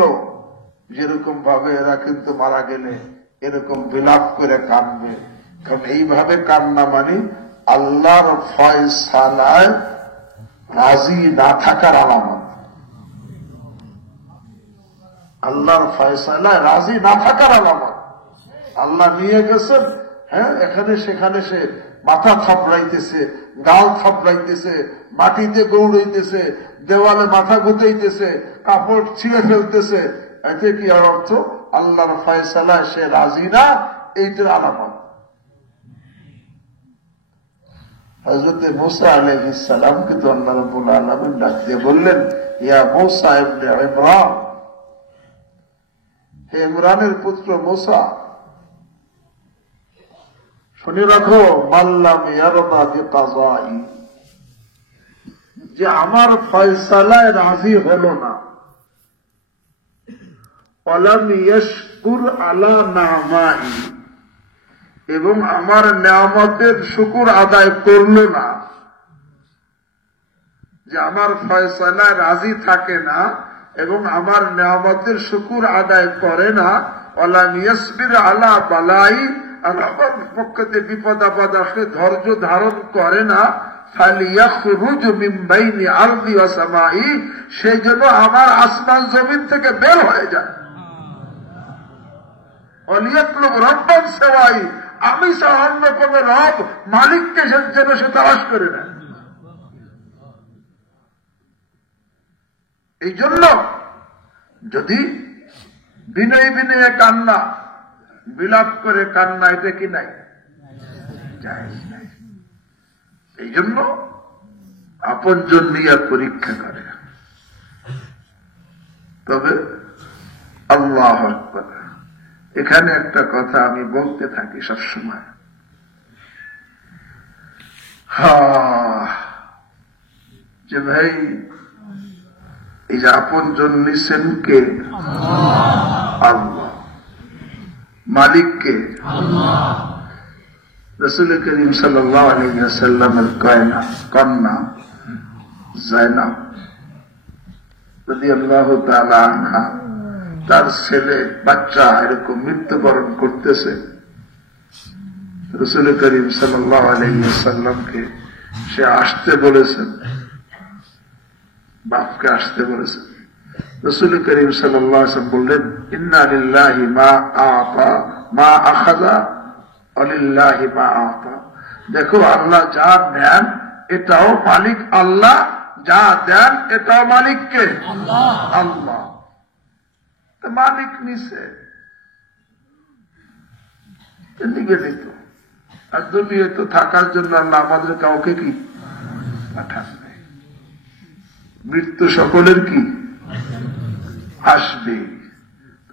যেরকম ভাবে এরা কিন্তু মারা গেলে এরকম বিলাপ করে কাঁদবে, কারণ এইভাবে কান্না মানে আল্লাহর ফয়সালায় রাজি না থাকার আলামত। আল্লাহর ফয়সালায় রাজি না থাকার আলামত। আল্লাহ নিয়ে গেছেন, এখানে সেখানে সে মাথা থাপড়াইতেছে, গাল থাপড়াইতেছে, মাটিতে গৌড়াইতেছে, দেওয়ালে মাথা গুতাইতেছে, কাপড় ছিঁড়ে ফেলতেছে, এতে কি অর্থ? আল্লাহর ফয়সালায় সে রাজি না, এইটার আলামত। হযরত মূসা আলাইহিস সালামকে তো আল্লাহ রাব্বুল আলামিন ডাক দিয়ে বললেন, ইয়া মূসা ইবনে ইমরান, হে ইমরানের পুত্র মূসা, শুনে রাখো, মাল্লাম ইয়ারদা বিকাযাই, যে আমার ফয়সালায় রাজি হল না, ওয়ালাম ইয়াশকুর আলা নামাই, এবং আমার নিয়ামতের শুকর আদায় করল না, যে আমার ফয়সালায় রাজি থাকে না এবং আমার নিয়ামতের শুকর আদায় করে না, ওয়ালাম ইয়াসবির আলা বালাই, আর আমার পক্ষে বিপদ আপদ আসলে ধৈর্য ধারণ করে না, ফালিয়াখরুজ মিন বাইনি আরদি ওয়া সামাই, সেই জন্য আমার আসমান জমিন থেকে বের হয়ে যায়। ওয়ালিয়াতলুব রাব্বান সাওয়াই, আমি ছাড়া অন্য কোন রব মালিককে যেন সে তালাশ করে না। এই জন্য যদি বিনয় বিনয়ে কান্না, বিলাপ করে কান্না, এটা কি নাই? জায়েজ নাই। এই জন্য আপনজন নিয়ে পরীক্ষা করে। তবে আল্লাহু আকবার, এখানে একটা কথা আমি বলতে থাকি সবসময়, যে ভাই, এই যে আপনজন নিছেন কে? আল্লাহ। মালিককে? রাসূল করিম সাল্লাল্লাহু আলাইহি ওয়াসাল্লামের কন্যা যায়নাব রাদিয়াল্লাহু তাআলা আনহা, তার ছেলে বাচ্চা এরকম মৃত্যুবরণ করতেছে, রাসূল করিম সাল্লাল্লাহু আলাইহি ওয়াসাল্লামকে সে আসতে বলেছেন, বাপকে আসতে বলেছেন। রাসূল করিম সাল্লাল্লাহু আলাইহি ওয়াসাল্লাম বললেন, ইন্না লিল্লাহি মা আতা মা আখাযা ওয়া লিল্লাহি মা আতা। দেখো, আল্লাহ যা দেন এটাও মালিক আল্লাহ, যা দেন এটাও মালিক কে? আল্লাহ। মালিক নিছে, এদিকে দিত, আর দুনিয়ায় তো থাকার জন্য আল্লাহ আমাদের কাউকে কি পাঠান নাই। মৃত্যু সকলের কি আসবে।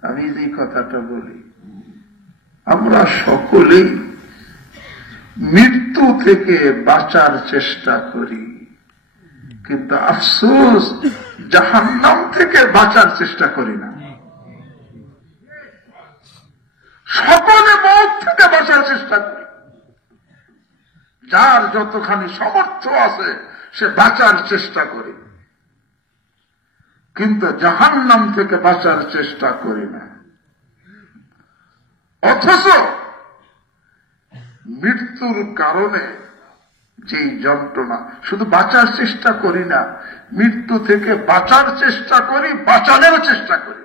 আমি যে কথাটা বলি, আমরা সকলেই মৃত্যু থেকে বাঁচার চেষ্টা করি, কিন্তু আফসোস জাহান্নাম থেকে বাঁচার চেষ্টা করি না। সকলে মওত থেকে বাঁচার চেষ্টা করি, যার যতখানি সামর্থ্য আছে সে বাঁচার চেষ্টা করে, কিন্তু জাহান্নাম থেকে বাঁচার চেষ্টা করি না। অথচ মৃত্যুর কারণে যে যন্ত্রণা, শুধু বাঁচার চেষ্টা করি না, মৃত্যু থেকে বাঁচার চেষ্টা করি, বাঁচানোর চেষ্টা করি,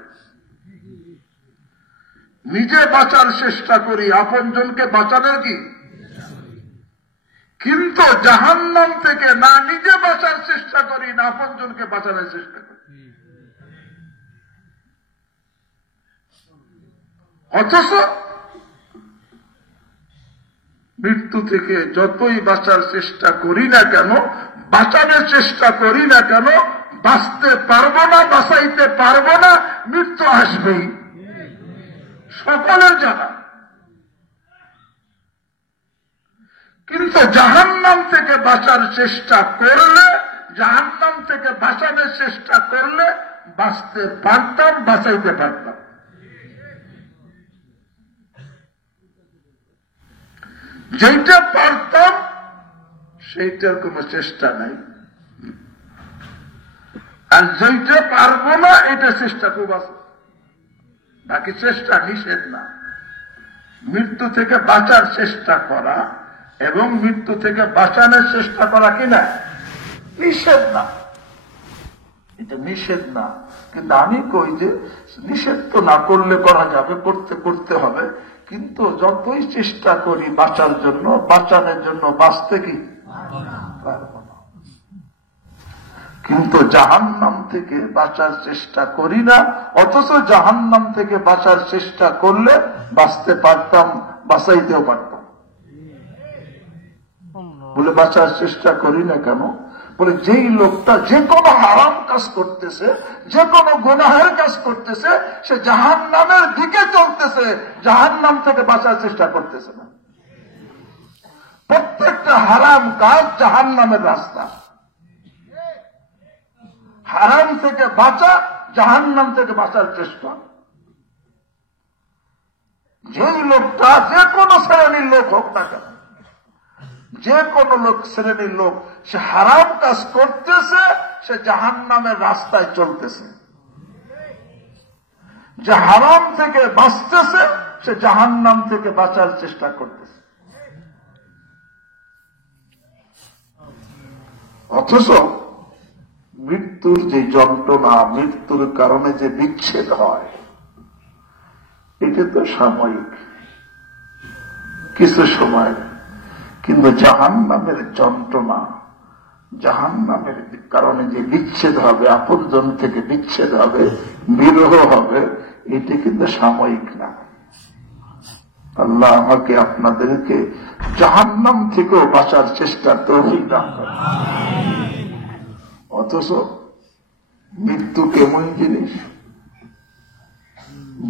নিজে বাঁচার চেষ্টা করি, আপনজনকে বাঁচানোর কি, কিন্তু জাহান্নাম থেকে না নিজে বাঁচার চেষ্টা করি, না আপনজনকে বাঁচানোর চেষ্টা করি। অথচ মৃত্যু থেকে যতই বাঁচার চেষ্টা করি না কেন, বাঁচানোর চেষ্টা করি না কেন, বাঁচতে পারবো না, বাঁচাইতে পারবো না, মৃত্যু আসবেই, সকলের জানা। কিন্তু জাহান্নাম থেকে বাঁচার চেষ্টা করলে, জাহান্নাম থেকে বাঁচানোর চেষ্টা করলে বাঁচতে পারতাম, বাঁচাইতে পারতাম। যেটা পারতাম সেইটার কোন চেষ্টা নাই, আর যেটা পারবো না এটা চেষ্টা খুব আছে। বাকি চেষ্টা নিষেধ না। মৃত্যু থেকে বাঁচার চেষ্টা করা এবং মৃত্যু থেকে বাঁচানোর চেষ্টা করা কিনা নিষেধ না, এটা নিষেধ না। কিন্তু আমি কই যে নিষেধ তো না করলে করা যাবে, করতে করতে হবে, কিন্তু যতই চেষ্টা করি বাঁচার জন্য, বাঁচানোর জন্য বাঁচতে কি পারবো না। কিন্তু জাহান্নাম থেকে বাঁচার চেষ্টা করি না, অথচ জাহান্নাম থেকে বাঁচার চেষ্টা করলে বাঁচতে পারতাম, বাঁচাইতেও পারতাম। বলে বাঁচার চেষ্টা করি না কেন? বলে যেই লোকটা যে কোনো হারাম কাজ করতেছে, যে কোনো গুনাহের কাজ করতেছে, সে জাহান্নামের দিকে চলতেছে, জাহান্নাম থেকে বাঁচার চেষ্টা করতেছে না। প্রত্যেকটা হারাম কাজ জাহান্নামের রাস্তা। হারাম থেকে বাঁচা, জাহান্নাম থেকে বাঁচার চেষ্টা। যেই লোকটা যে কোনো শ্রেণীর লোক হোক না কেন, যে কোনো লোক শ্রেণীর লোক, সে হারাম কাজ করতেছে, সে জাহান্নামের রাস্তায় চলতেছে। যে হারাম থেকে বাঁচতেছে, সে জাহান্নাম থেকে বাঁচার চেষ্টা করতেছে। অথচ মৃত্যুর যে যন্ত্রণা, মৃত্যুর কারণে যে বিচ্ছেদ হয়, এটা তো সাময়িক, কিছু সময়। কিন্তু জাহান্নামের যন্ত্রণা, জাহান্নামের কারণে যে বিচ্ছেদ হবে, আপনজন থেকে বিচ্ছেদ হবে, বিরহ হবে, এটা কিন্তু সাময়িক না। আল্লাহ আমাকে আপনাদেরকে জাহান্নাম থেকেও বাঁচার চেষ্টার তৌফিক দান করেন। অথচ মৃত্যু কেমন জিনিস,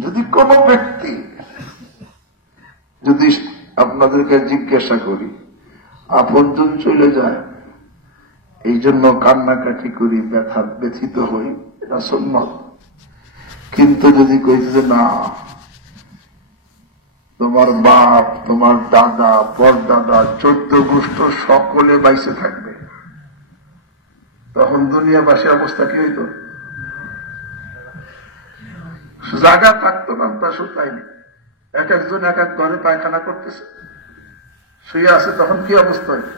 যদি কোন ব্যক্তি, যদি আপনাদেরকে জিজ্ঞাসা করি, আপনজন চলে যায় এই জন্য কান্নাকাটি করি, ব্যথিত হই, এটা সুন্নাত। কিন্তু যদি কইছে না, তোমার বাপ, তোমার দাদা, পরদাদা, 14 গোষ্ঠ সকলে বাইসে থাকবে, তখন দুনিয়াবাসী অবস্থা কি হইত? জায়গা থাকতো না, তা শুকায়নি। এক একজন এক এক ঘরে পায়খানা করতেছে, শুয়ে আছে, তখন কি অবস্থা হইত?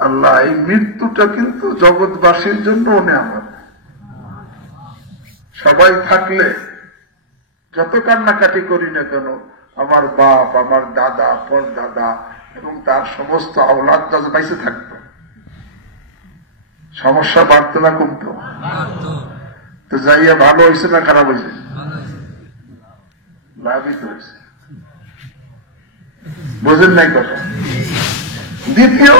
আল্লাহ, এই মৃত্যুটা কিন্তু জগৎবাসীর জন্য নেয়ামত। সবাই থাকলে যত কান্নাকাটি করি না কেন, আমার বাপ, আমার দাদা, পরদাদা এবং তার সমস্ত আওলাদ বাইসে থাকতো, সমস্যা বাড়ত না, কমতো? তো যাইয়া ভালো হয়েছে না খারাপ হয়েছে? লাভিত হয়েছে। বোঝেন নাই কথা? দ্বিতীয়,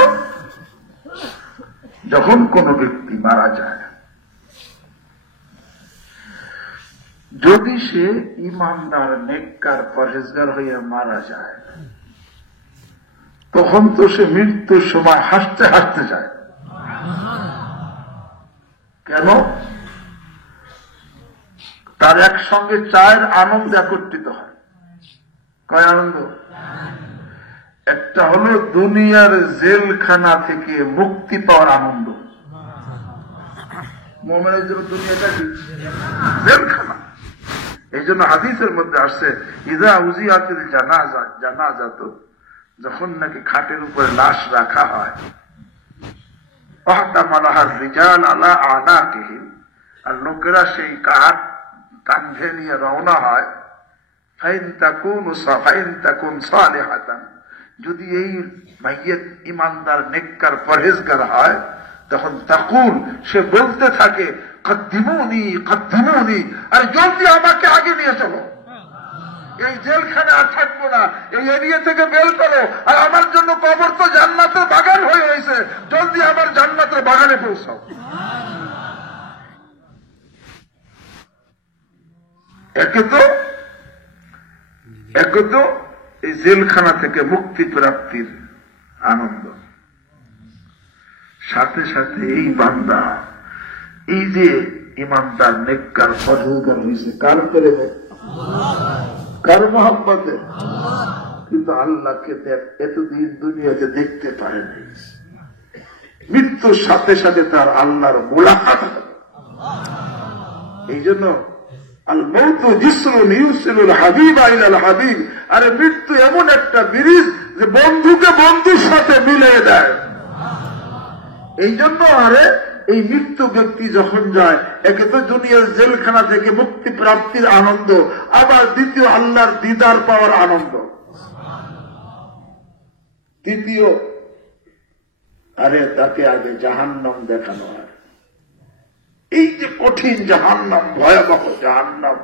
যখন কোন ব্যক্তি মারা যায়, যদি সে ইমানদার, নেককার, পরহেজগার হইয়া মারা যায়, তখন তো সে মৃত্যুর সময় হাসতে হাসতে যায়। কেন? তার একসঙ্গে 4 আনন্দ একত্রিত হয়। কয় আনন্দ? একটা হলো দুনিয়ার জেলখানা থেকে মুক্তি পাওয়ার আনন্দ। মুমিনের জন্য দুনিয়াটা কি? জেলখানা। এই জন্য হাদিসের মধ্যে আসছে, ইযা উজিয়াতিল জানাজা, জানাজা তো যখন নাকি খাটের উপরে লাশ রাখা হয়, ফাহতামালাহার রিজাল আলা আনাকিহিম, আর লোকেরা সেই কাঠ কান্ধে নিয়ে রওনা হয়, ফাইন তাকুন সালিহাতান, যদি এই মাইয়িত ইমানদার, নেককার, পরহেজগার হয়, তখন তাকুন, সে বলতে থাকে, কদ্দিমুনি কদ্দিমুনি, আর জলদি আমাকে আগে নিয়ে চলো, এই জেলখানে আর থাকবো না, এই এরিয়া থেকে বের করো, আর আমার জন্য কবর তো জান্নাতের বাগান হয়ে রয়েছে, জলদি আমার জান্নাতের বাগানে পৌঁছাও। একে তো এই জেলখানা থেকে মুক্তি প্রাপ্তির আনন্দ, সাথে সাথে এই বান্দা, এই যে ইমানদার, নেককার, পরহেজগার হয়েছে, কার করে, কার মহব্বতে? কিন্তু আল্লাহকে এতদিন দুনিয়াতে দেখতে পারেনি। মৃত্যুর সাথে সাথে তার আল্লাহর মুলাকাত হবে। এই জন্য আল মউতু জিসরুন ইউসিলুল হাবিবা ইলাল হাবিব, আরে মৃত্যু এমন একটা ব্রিজ যে বন্ধুকে বন্ধুর সাথে মিলিয়ে দেয়। এই জন্য আরে এই মৃত্যু ব্যক্তি যখন যায়, একে তো দুনিয়ার জেলখানা থেকে মুক্তি প্রাপ্তির আনন্দ, আবার দ্বিতীয় আল্লাহর দিদার পাওয়ার আনন্দ। তৃতীয়, আরে তাকে আগে জাহান্নাম দেখানো হয়। এই যে কঠিন জাহান্নাম, ভয়াবহ জাহান্নাম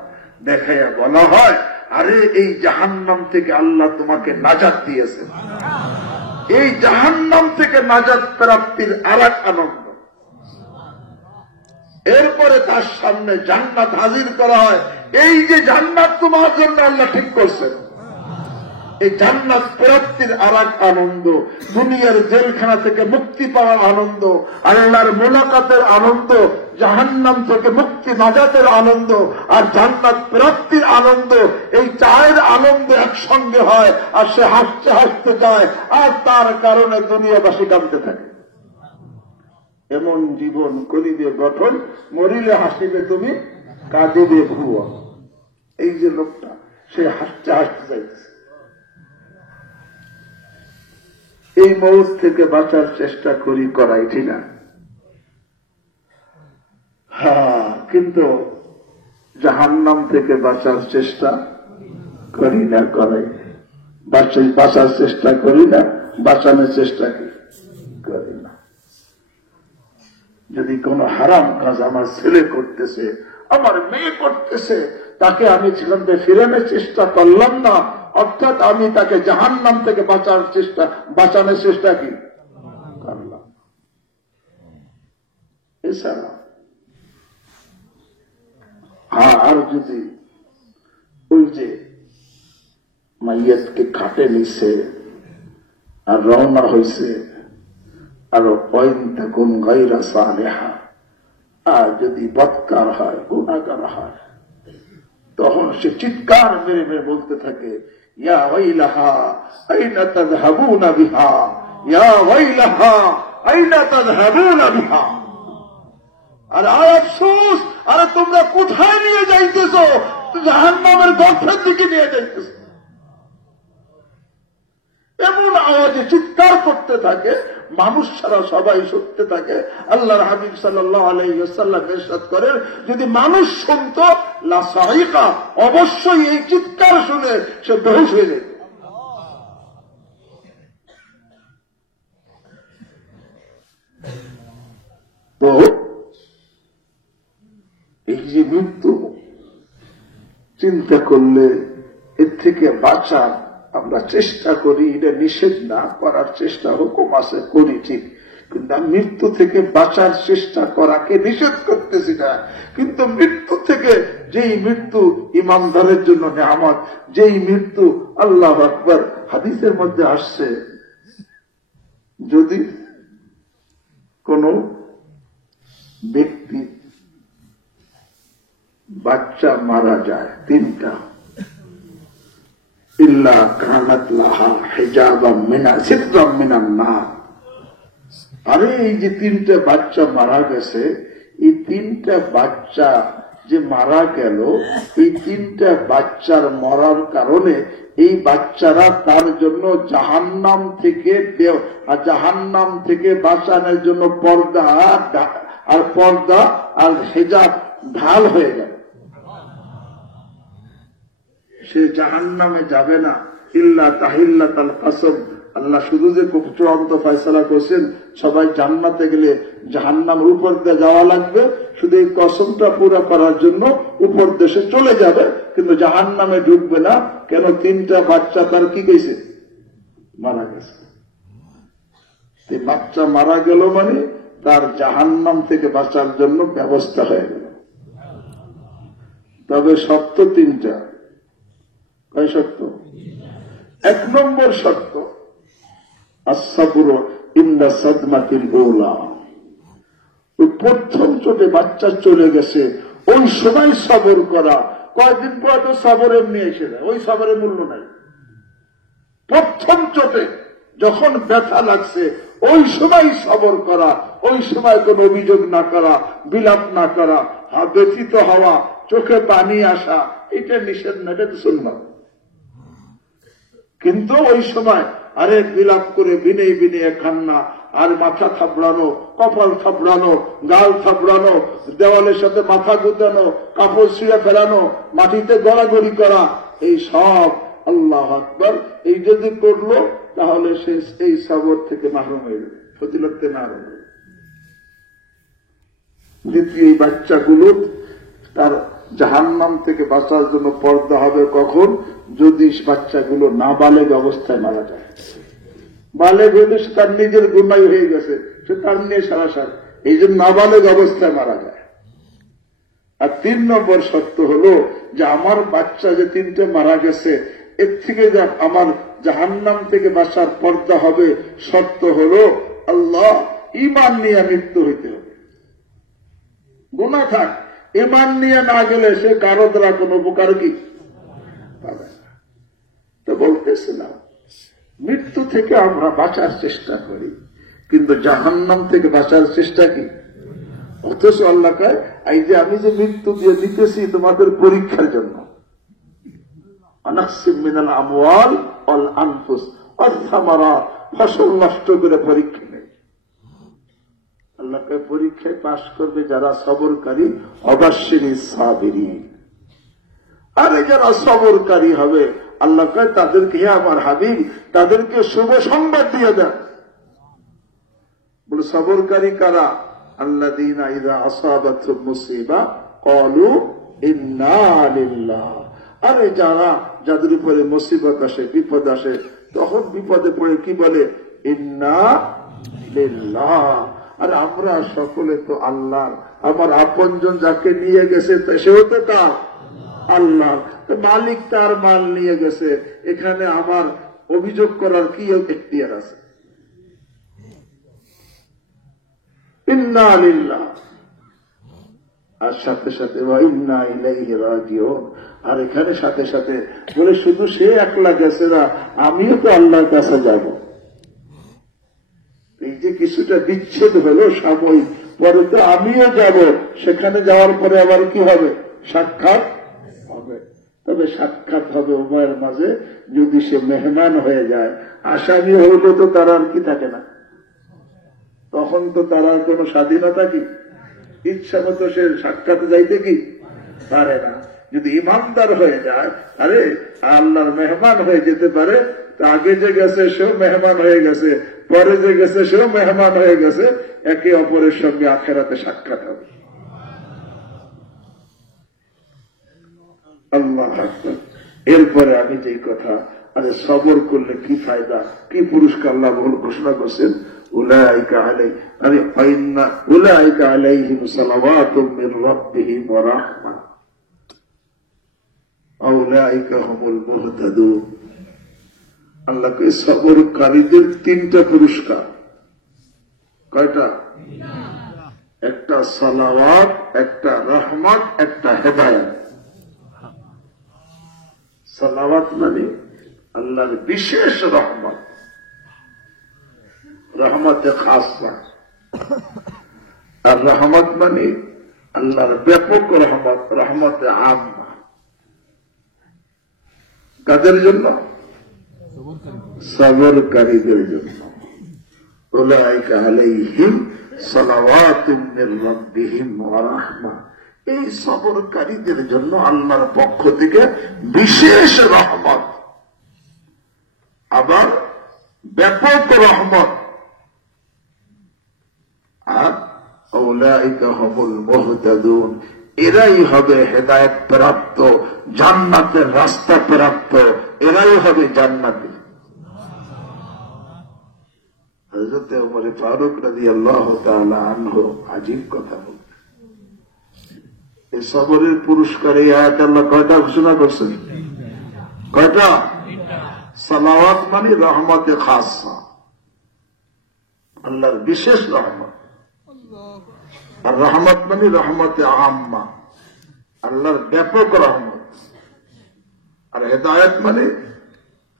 দেখাইয়া বলা হয়, আরে এই জাহান্নাম থেকে আল্লাহ তোমাকে নাজাত দিয়েছেন। এই জাহান্নাম থেকে নাজাত প্রাপ্তির আর এক আনন্দ। এরপরে তার সামনে জান্নাত হাজির করা হয়। এই যে জান্নাত তোমার জন্য আল্লাহ ঠিক করছেন, এই জান্নাত প্রাপ্তির আর এক আনন্দ, দুনিয়ার জেলখানা থেকে মুক্তি পাওয়ার আনন্দ, আল্লাহর মোলাকাতের আনন্দ, জাহান্নাম থেকে মুক্তি নাজাতের আনন্দ, আর জান্নাত প্রাপ্তির আনন্দ, এই চায়ের আনন্দ একসঙ্গে হয়। আর সে হাসতে হাসতে যায়, আর তার কারণে দুনিয়াবাসী কাঁদতে থাকে। এমন জীবন করিবে গঠন, মরিলে হাসিবে তুমি, কাঁদিবে ভুবন। এই যে লোকটা, সে হাসতে হাসতে যাইতেছে। এই মৌত থেকে বাঁচার চেষ্টা করি, করাই ঠিক না? হ্যাঁ, কিন্তু জাহান্নাম থেকে বাঁচার চেষ্টা করি না, করাই বাঁচার চেষ্টা করি না, বাঁচানোর চেষ্টা করি না। যদি কোন হারাম কাজ আমার ছেলে করতেছে, আমার মেয়ে করতেছে, তাকে আমি সেখান থেকে ফিরানোর চেষ্টা করলাম না, অর্থাৎ আমি তাকে জাহান্নাম থেকে বাঁচানোর চেষ্টা কি করলাম। এছাড়া আর যদি ওই যে মাইয়াতকে খাটে নিছে আর রওনা হয়েছে, আর পয়েন্টাকুন গায়রা সালেহা, আর যদি বদকার হয়, গুনাহগার হয়, তখন সে চিৎকার মেরে মেরে বলতে থাকে, ইয়া ওয়াইলাহা আইনা তাযহাবুনা বিহা, ইয়া ওয়াইলাহা আইনা তাযহাবুনা বিহা। আর আফসোস, আরে তোমরা কোথায় নিয়ে যাইতেছো? জাহান্নামের গর্তের দিকে নিয়ে যাইতেছো। এমন আওয়াজে চিৎকার করতে থাকে, মানুষ ছাড়া সবাই শুনতে থাকে। আল্লাহর হাবিব সাল্লাল্লাহু আলাইহি ওয়াসাল্লাম ইরশাদ করেন, যদি মানুষ শুনত লা সাইকা, অবশ্যই এই চিৎকার শুনে সে বেহুশ হয়ে যেত। তো এই যে মৃত্যু চিন্তা করলে এর থেকে বাঁচার আমরা চেষ্টা করি, এটা নিষেধ না করার চেষ্টা হুকুম আছে, করি ঠিক, কিন্তু মৃত্যু থেকে বাঁচার চেষ্টা করাকে নিষেধ করতেছি না। কিন্তু মৃত্যু থেকে যেই মৃত্যু ইমানদারের জন্য নেয়ামত, যেই মৃত্যু আল্লাহু আকবার, হাদিসের মধ্যে আসছে, যদি কোন ব্যক্তি বাচ্চা মারা যায়, তিনটা, ইল্লা কানাত লাহা হিজাবাম মিনা সিদ্রাম মিনান নার। আরে এই যে তিনটা বাচ্চা মারা গেছে, এই তিনটা বাচ্চা যে মারা গেল, এই তিনটা বাচ্চার মরার কারণে এই বাচ্চারা তার জন্য জাহান্নাম থেকে বাঁচানোর জন্য পর্দা আর হিজাব ঢাল হয়ে গেল। সে জাহান্নামে যাবে না ইল্লা তাহিল্লাতাল কাসম। আল্লাহ শুধু যে খুব চূড়ান্ত ফয়সালা করছেন, সবাই জান্নাতে গেলে জাহান্নামের উপর দিয়ে যাওয়া লাগবে, শুধু এই কসমটা পুরো করার জন্য উপর দেশে চলে যাবে, কিন্তু জাহান্নামে ঢুকবে না। কেন? তিনটা বাচ্চা তার কি গেছে, মারা গেছে। বাচ্চা মারা গেল মানে তার জাহান্নাম থেকে বাঁচার জন্য ব্যবস্থা হয়ে গেল। তবে সত্য তিনটা। কয় সত্য? এক নম্বর সত্য, আসসাবরু ইনদা সাদমাতিল উলা। ওই প্রথম চোটে বাচ্চা চলে গেছে, ওই সময় সবর করা। কয়েকদিন পর তো সবর এমনি এসে যায়, ওই সবরের মূল্য নাই। প্রথম চোটে যখন ব্যথা লাগছে, ওই সময় সবর করা, ওই সময় কোন অভিযোগ না করা, বিলাপ না করা, ব্যথিত হওয়া, চোখে পানি আসা, এটা নিষেধ না, এটা তো সুন্নাত। কিন্তু ওই সময় আরে বিলাপ করে বিনে বিনে কান্না, আর মাথা থাপড়ানো, কপাল থাপড়ানো, গাল থাপড়ানো, দেওয়ালের সাথে মাথা গুতানো, কাপড় ছিঁড়ে ফেলানো, মাটিতে গড়াগড়ি করা, এই সব আল্লাহু আকবার, এই যদি করলো তাহলে সে এই সবর থেকে মাহরুম হয়ে যাবে, ফজিলতে না হবে। দ্বিতীয়, এই বাচ্চাগুলো তার জাহান্নাম থেকে বাঁচার জন্য পর্দা হবে কখন? যদি বাচ্চাগুলো নাবালেগ অবস্থায় মারা যায়। বালেগ হইলে সে তার নিজের গুনাই হয়ে গেছে, সে তার নিয়ে সারাসার, এই জন্য নাবালেগ অবস্থায় মারা যায়। আর 3 নম্বর শর্ত হলো যে আমার বাচ্চা যে 3টে মারা গেছে এর থেকে আমার জাহান্নাম থেকে বাঁচার পর্দা হবে, শর্ত হলো আল্লাহ ঈমান নিয়ে মৃত্যু হইতে হবে। গুনাহ থাক, ঈমান নিয়ে না গেলে সে কারো দ্বারা কোন উপকার কি পাবে না। তো বলতেছিলাম মৃত্যু থেকে আমরা বাঁচার চেষ্টা করি, কিন্তু জাহান্নাম থেকে বাঁচার চেষ্টা কি? অথচ আল্লাহ কয় এই যে আমি যে মৃত্যু দিয়ে দিতেছি তোমাদের পরীক্ষার জন্য, মিনাল আমওয়াল ওয়াল আনফুস ওয়াস সামারাত, ফসল নষ্ট করে পরীক্ষা নেই। আল্লাহ কয় পরীক্ষায় পাশ করবে যারা সবরকারী, অবাশশিরি সাবিরিন। আরে যারা সবরকারী হবে আল্লাহ কয় তাদেরকে, হে আমার হাবিব, তাদেরকে শুভ সংবাদ দিয়ে দেন। বলে সবরকারী কারা? আল্লাযীনা ইযা আসাবাতহুম মুসিবা ক্বালু ইন্না লিল্লাহ। আরে যারা, যাদের উপরে মুসিবত আসে, বিপদ আসে, তখন বিপদে পড়ে কি বলে? ইন্না লিল্লাহ। আর আমরা সকলে তো আল্লাহ, আমার আপনজন যাকে নিয়ে গেছে সেও তো কার? আল্লাহ। মালিক তার মাল নিয়ে গেছে, এখানে আমার অভিযোগ করার কি এখতিয়ার আছে? ইন্না লিল্লাহ। আর সাথে সাথে ইন্না ইলাইহি রাজিউন। আর এখানে সাথে সাথে বলে শুধু সে একলা গেছে না, আমিও তো আল্লাহর কাছে যাব। এই যে কিছুটা বিচ্ছেদ হলো সাময়িক, পরে তো আমিও যাব, সেখানে যাওয়ার পরে আবার কি হবে? সাক্ষাৎ হবে। তবে সাক্ষাৎ হবে উভয়ের মাঝে যদি সে মেহমান হয়ে যায়। আসামি হইলে তো তার আর কি থাকে না, তখন তো তার আর কোন স্বাধীনতা কি, ইচ্ছা মতো সে সাক্ষাতে যাইতে কি পারে না। যদি ইমানদার হয়ে যায়, আরে আল্লাহর মেহমান হয়ে যেতে পারে। আগে যে গেছে সেও মেহমান হয়ে গেছে, পরে যে গেছে সেও মেহমান হয়ে গেছে, একে অপরের সঙ্গে আখেরাতে সাক্ষাৎ হবে। আল্লাহ আকবার। এরপরে আমি যেই কথা, আরে সবর করলে কি ফায়দা, কি পুরস্কার আল্লাহ ঘোষণা করছেন, উলাইকা আলাইহিম সালাওয়াতুম মির রাব্বিহিম ওয়া রাহমাহ উলাইকা হুমুল মুহতাদুন। আল্লাহকে সবরকারীদের 3টা পুরস্কার। কয়টা? একটা সালাওয়াত, একটা রহমত, একটা হেদায়েত। সালাওয়াত মানে আল্লাহর বিশেষ রহমত, রহমতে খাসা। আর রহমত মানে আল্লাহর ব্যাপক রহমত, রহমতে আম্মা। কাদের জন্য? সবরকারীদের জন্য। উলাইকা আলাইহিম সালাওয়াতুম মির রাব্বিহিম ওয়া রাহমাহ। এই সবরকারীদের জন্য আল্লাহর পক্ষ থেকে বিশেষ রহমত, আবার ব্যাপক রহমত। আর উলাইকা হুমুল মুহতাদুন, এরাই হবে হেদায়েত প্রাপ্ত, জান্নাতের রাস্তা প্রাপ্ত, এরাই হবে জান্নাতি। হযরত ওমর ফারুক রাদিয়াল্লাহু তাআলা আনহু আজীব কথা বলেন। এই সবরের পুরস্কার এই আয়াতে আল্লাহ কয়টা ঘোষণা করছেন? কয়টা? সালাওয়াত মানে রহমতে খাসা, আল্লাহর বিশেষ রহমত। আর রহমত মানে রহমতে আম্মা, আল্লাহর ব্যাপক রহমত। আর হেদায়েত মানে,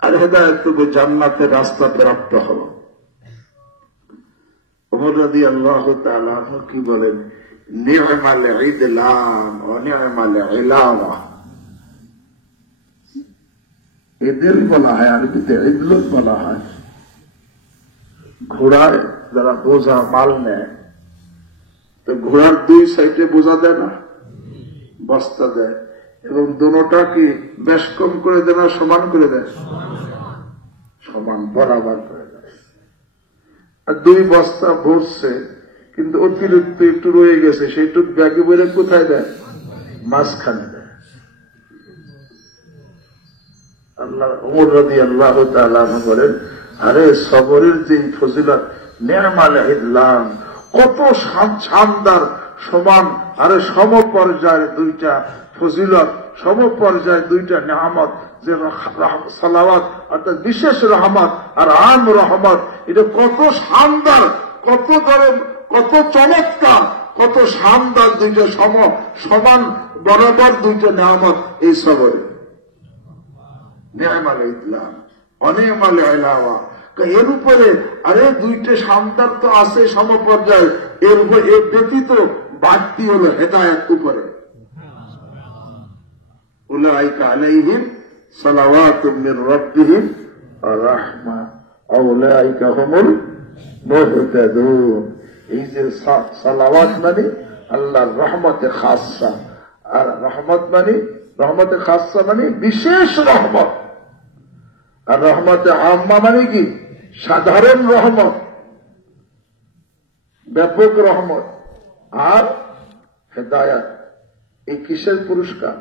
আর হেদায়েত তো জান্নাতের রাস্তা প্রাপ্ত হল। ওমর রাদিয়াল্লাহু তাআলা আনহু কি বলেন? নি'মাল ইদলাম ওয়া নি'মাল ইলামা। ইদল বলা হয়, আরবিতে ইদলত বলা হয়। ঘোড়ায় যারা বোঝা মাল নেয়, তো ঘোড়ার 2 সাইডে বোঝা দেয় না, বস্তা দেয়, এবং দুটোটা কি বেশ কম করে দেয় না সমান করে দেয়? সমান বরাবর করে দেয়। আর 2 বস্তা ভরছে, কিন্তু অতিরিক্ত একটু রয়ে গেছে, সেইটুক ব্যাগে বইলে কোথায় দেয়? মাঝখানে দেয়। আল্লাহ ওমর রাদিয়াল্লাহু তাআলা বলেন, আরে সবরের যে ফজিলত, নি'মাল ইল্লাম, কত শানদার সমান, আরে সমপর্যায়ের দুইটা ফজিলত, সমপর্যায়ের দুইটা নিয়ামত, যে সালাওয়াত অর্থাৎ বিশেষ রহমত আর আম রহমত, এটা কত শানদার, কত কত চমৎকার, কত শানদার দুইটা সমান বরাবর দুইটা নিয়ামত এই সবরে। নি'মাল ইল্লাম অনি'মাল ইলাওয়া, এর উপরে আরে দুইটা শানদার তো আছে সমপর্যায়, এর উপর এর ব্যতীত বাড়তি হলো হেদায়েত উপরে। উলাইকা আলাইহিম সালাওয়াতুম মির রাব্বিহিম ওয়া রাহমা ওয়া উলাইকা হুমুল মুহতাদুন। এই যে সালাওয়াত মানে আল্লাহর রহমতে খাসা, আর রহমত মানে রহমতে খাসা মানে বিশেষ রহমত, আর রহমতে আম্মা মানে কি সাধারণ রহমত, ব্যাপক রহমত। আর হেদায়াত এই কিসের পুরস্কার?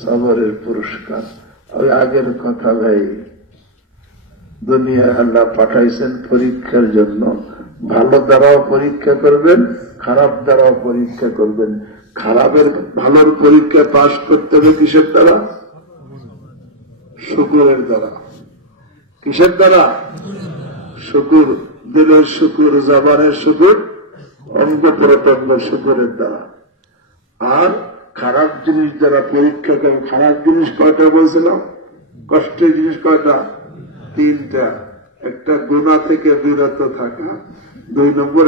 সবরের পুরস্কার। ওই আগের কথা ভাই, দুনিয়ায় আল্লাহ পাঠাইছেন পরীক্ষার জন্য, ভালো দ্বারাও পরীক্ষা করবেন, খারাপ দ্বারাও পরীক্ষা করবেন। খারাপের ভালোর পরীক্ষা পাশ করতে হবে কিসের দ্বারা? শুকুরের দ্বারা। কিসের দ্বারা? শুকুর, দিলের শুকুর, জবানের শুকুর, অঙ্গ প্রত্যঙ্গ শুকুরের দ্বারা। আর খারাপ জিনিস দ্বারা পরীক্ষা করেন। খারাপ জিনিস কয়টা বলছিলাম? কষ্টের জিনিস কয়টা? তিনটা। একটা গুনাহ থেকে বিরত থাকা, 2 নম্বর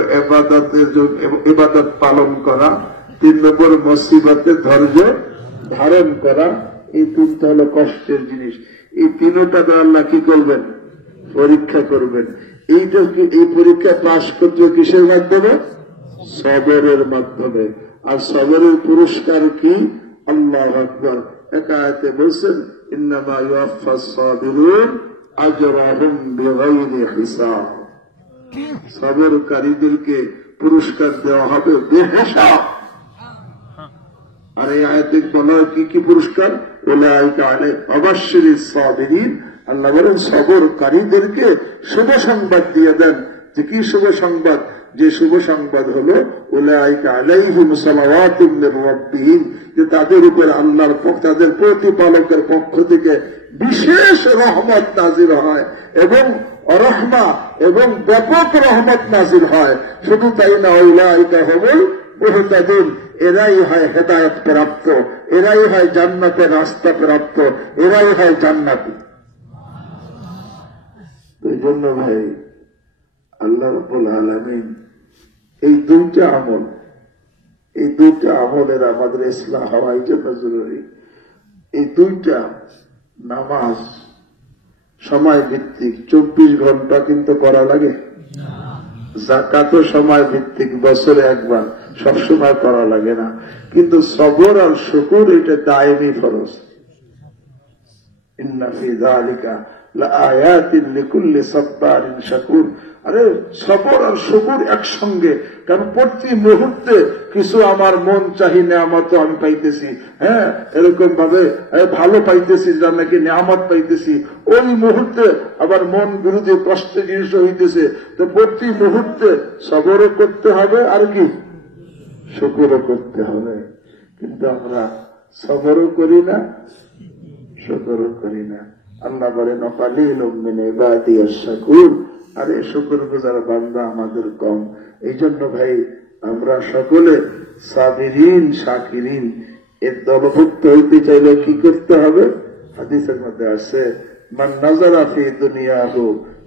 ইবাদত পালন করা, 3 নম্বর মুসিবতে ধৈর্য ধারণ করা। এই তিনটা হলো কষ্টের জিনিস। এই তিনটা দ্বারা আল্লাহ কি করবেন? পরীক্ষা করবেন। এইটা এই পরীক্ষা পাশ করতে কিসের মাধ্যমে? সবরের মাধ্যমে। আর সবরের পুরস্কার কি? আল্লাহু আকবার। এক আয়াতে বলছেন, ইন্নামা ইউওয়াফাস সাবিরুন আজরাহুম বিগাইরি হিসাব। সবরকারীদেরকে পুরস্কার দেওয়া হবে বেহিসাব। আর এই আয়াতে বলা কি কি পুরস্কার? উলাইকা আলাইহিম আবাশশিরিস সাবিরিন। আল্লাহ বলেন সবরকারীদেরকে শুভ সংবাদ দিয়ে দেন। যে কি শুভ সংবাদ? যে শুভ সংবাদ হলো উলাইকা আলাইহিম সালাওয়াতুম মির রাব্বিহিম, যে তাদের উপর আল্লাহর পক্ষ, তাদের প্রতিপালকের পক্ষ থেকে বিশেষ রহমত নাজিল হয় এবং রহমা এবং ব্যাপক রহমত নাজিল হয়। শুধু তাই না, উলাইকা হুমুল মুহতাদুন, এরাই হয় হেদায়েত প্রাপ্ত, এরাই হয় জান্নাতের রাস্তা প্রাপ্ত, এরাই হয় জান্নাতি। এই জন্য ভাই আল্লাহ রাব্বুল আলামিন এই দুইটা আমল, এই দুইটা আমলের আমাদের ইসলাহ হওয়াই জন্য জরুরি। এই দুইটা নামাজ সময় ভিত্তিক, 24 ঘন্টা কিন্তু করা লাগে। যাকাতও সময় ভিত্তিক, বছরে একবার, সবসময় করা লাগে না। কিন্তু সবর আর শুকুর এটা দায়মি ফরজ। ইন্না ফি যালিকা লাআয়াতিন লিকুল্লি সাব্বারিন শাকুর। আরে সবর আর শুকুর একসঙ্গে, কারণ প্রতি মুহূর্তে কিছু আমার মন চাহি নিয়ামত আমি পাইতেছি, হ্যাঁ এরকম ভাবে ভালো পাইতেছি, যার নাকি নিয়ামত পাইতেছি, ওই মুহূর্তে আবার মন বিরোধী কষ্টের জিনিস হইতেছে। তো প্রতি মুহূর্তে সবরও করতে হবে আর কি শুকুরও করতে হবে। কিন্তু আমরা সবরও করি না, শুকুরও করি না। আল্লাহ বলেন অকালিলুম মিন ইবাদিয়াশ শাকুর। আরে শুকর গুজার বান্দা আমাদের কম। এই জন্য ভাই আমরা সকলে সাবিরিন শাকিরিন এর দলভুক্ত হইতে চাইলে কি করতে হবে? হাদিসের মধ্যে আছে, মান নাযারা ফি দুনিয়াহু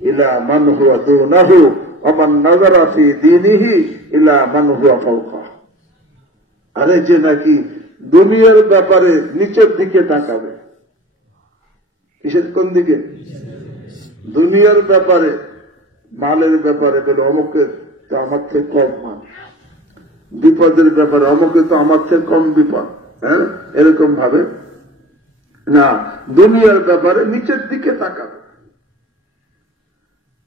ইলা মান হুয়া দুনাহু ওয়া মান নাযারা ফি দীনিহি ইলা মান হুয়া ফাওকা। আরে যে নাকি দুনিয়ার ব্যাপারে নিচের দিকে তাকাবে। কিসের কোন দিকে? দুনিয়ার ব্যাপারে, মালের ব্যাপারে বলে অমুকে তো আমার থেকে কম মাল, বিপদের ব্যাপারে অমুকে তো আমার থেকে কম বিপদ, হ্যাঁ এরকম ভাবে না, দুনিয়ার ব্যাপারে নিচের দিকে তাকাবে।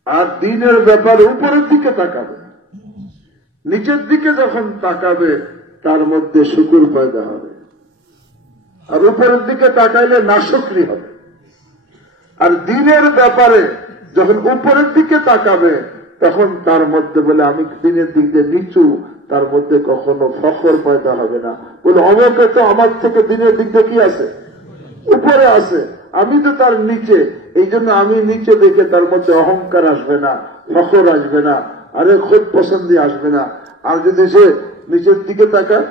আর দিনের ব্যাপারে উপরের দিকে তাকাবে। নিচের দিকে যখন তাকাবে তার মধ্যে শুকুর পয়দা হবে, আর উপরের দিকে তাকাইলে নাশুকরি হবে। আর দিনের ব্যাপারে যখন উপরের দিকে তাকাবে তখন তার মধ্যে বলে আমি দিনের দিক দিয়ে নিচু, তার মধ্যে কখনো ফখর পয়দা হবে না। বলে অমকে তো আমার থেকে দিনের দিক দিয়ে কি আছে, উপরে আছে, আমি তো তার নিচে, এই জন্য আমি নিচে দেখে তার মধ্যে অহংকার আসবে না, ফখর আসবে না, আরে খুব পছন্দি আসবে না। আর যদি সে নিচের দিকে তাকায়,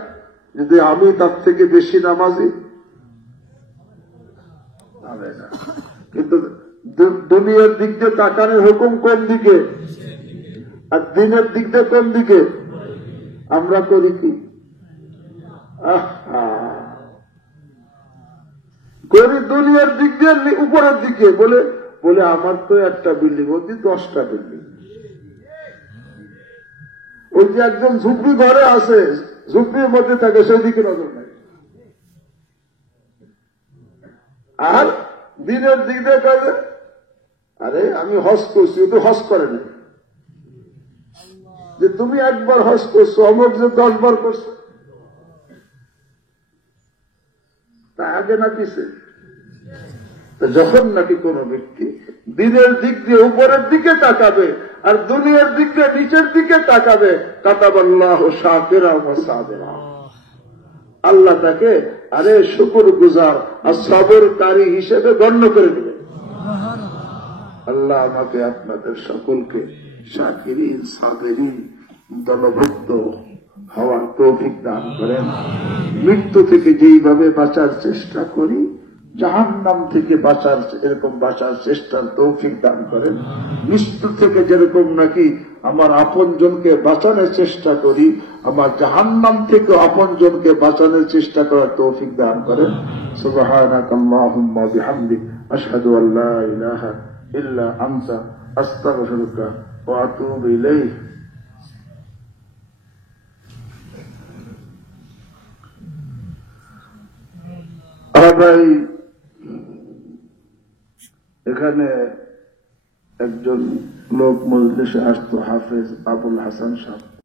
যদি আমি তার থেকে বেশি নামাজি, হবে না। কিন্তু দুনিয়ার দিক দিয়ে তাকানোর হুকুম কোন দিকে, আর দিনের দিক দিয়ে কোন দিকে? আমরা করি কি করি দুনিয়ার দিক দিয়ে উপরের দিকে, বলে বলে আমার তো একটা বিল্ডিং, ওই 10টা বিল্ডিং। ওই যে একজন ঝুপড়ি ঘরে আছে, ঝুপড়ির মধ্যে থাকে, সেই দিকে নজর নাই। আর দিনের দিক দিয়ে কাজে, আরে আমি হজ করছি, ও তো হজ করে না। যে তুমি একবার হজ করছো, অমুক যে 10 বার করছো, তা আগে না পিছে? যখন নাকি কোন ব্যক্তি দিনের দিক দিয়ে উপরের দিকে তাকাবে আর দুনিয়ার দিক দিয়ে নিচের দিকে তাকাবে, কাতাবাল্লাহু শাকিরা ওয়া সাবিরা, আল্লাহ তাকে আরে শুকর গুজার আর সবরকারী হিসেবে গণ্য করে দেবে। আল্লাহ আমাকে আপনাদের সকলকে শাকিরিন সাবিরিন দলভুক্ত হওয়ার তৌফিক দান করেন। মৃত্যু থেকে যেইভাবে বাঁচার চেষ্টা করি, জাহান্নাম থেকে বাঁচার এরকম বাঁচার চেষ্টার তৌফিক দান করেন। মৃত্যু থেকে যেরকম নাকি আমার আপনজনকে বাঁচানোর চেষ্টা করি, আমার জাহান্নাম থেকে আপনজনকে বাঁচানোর চেষ্টা করার তৌফিক দান করেন। সুবহানাকাল্লাহুম্মা ওয়া বিহামদিক, আশহাদু আল্লা ইলাহা ইল্লা আনতা, আস্তাগফিরুকা ওয়া আতুবু ইলাইক। ভাই, এখানে একজন লোক মজলিসে আসতো, হাফেজ আবুল হাসান সাহেব।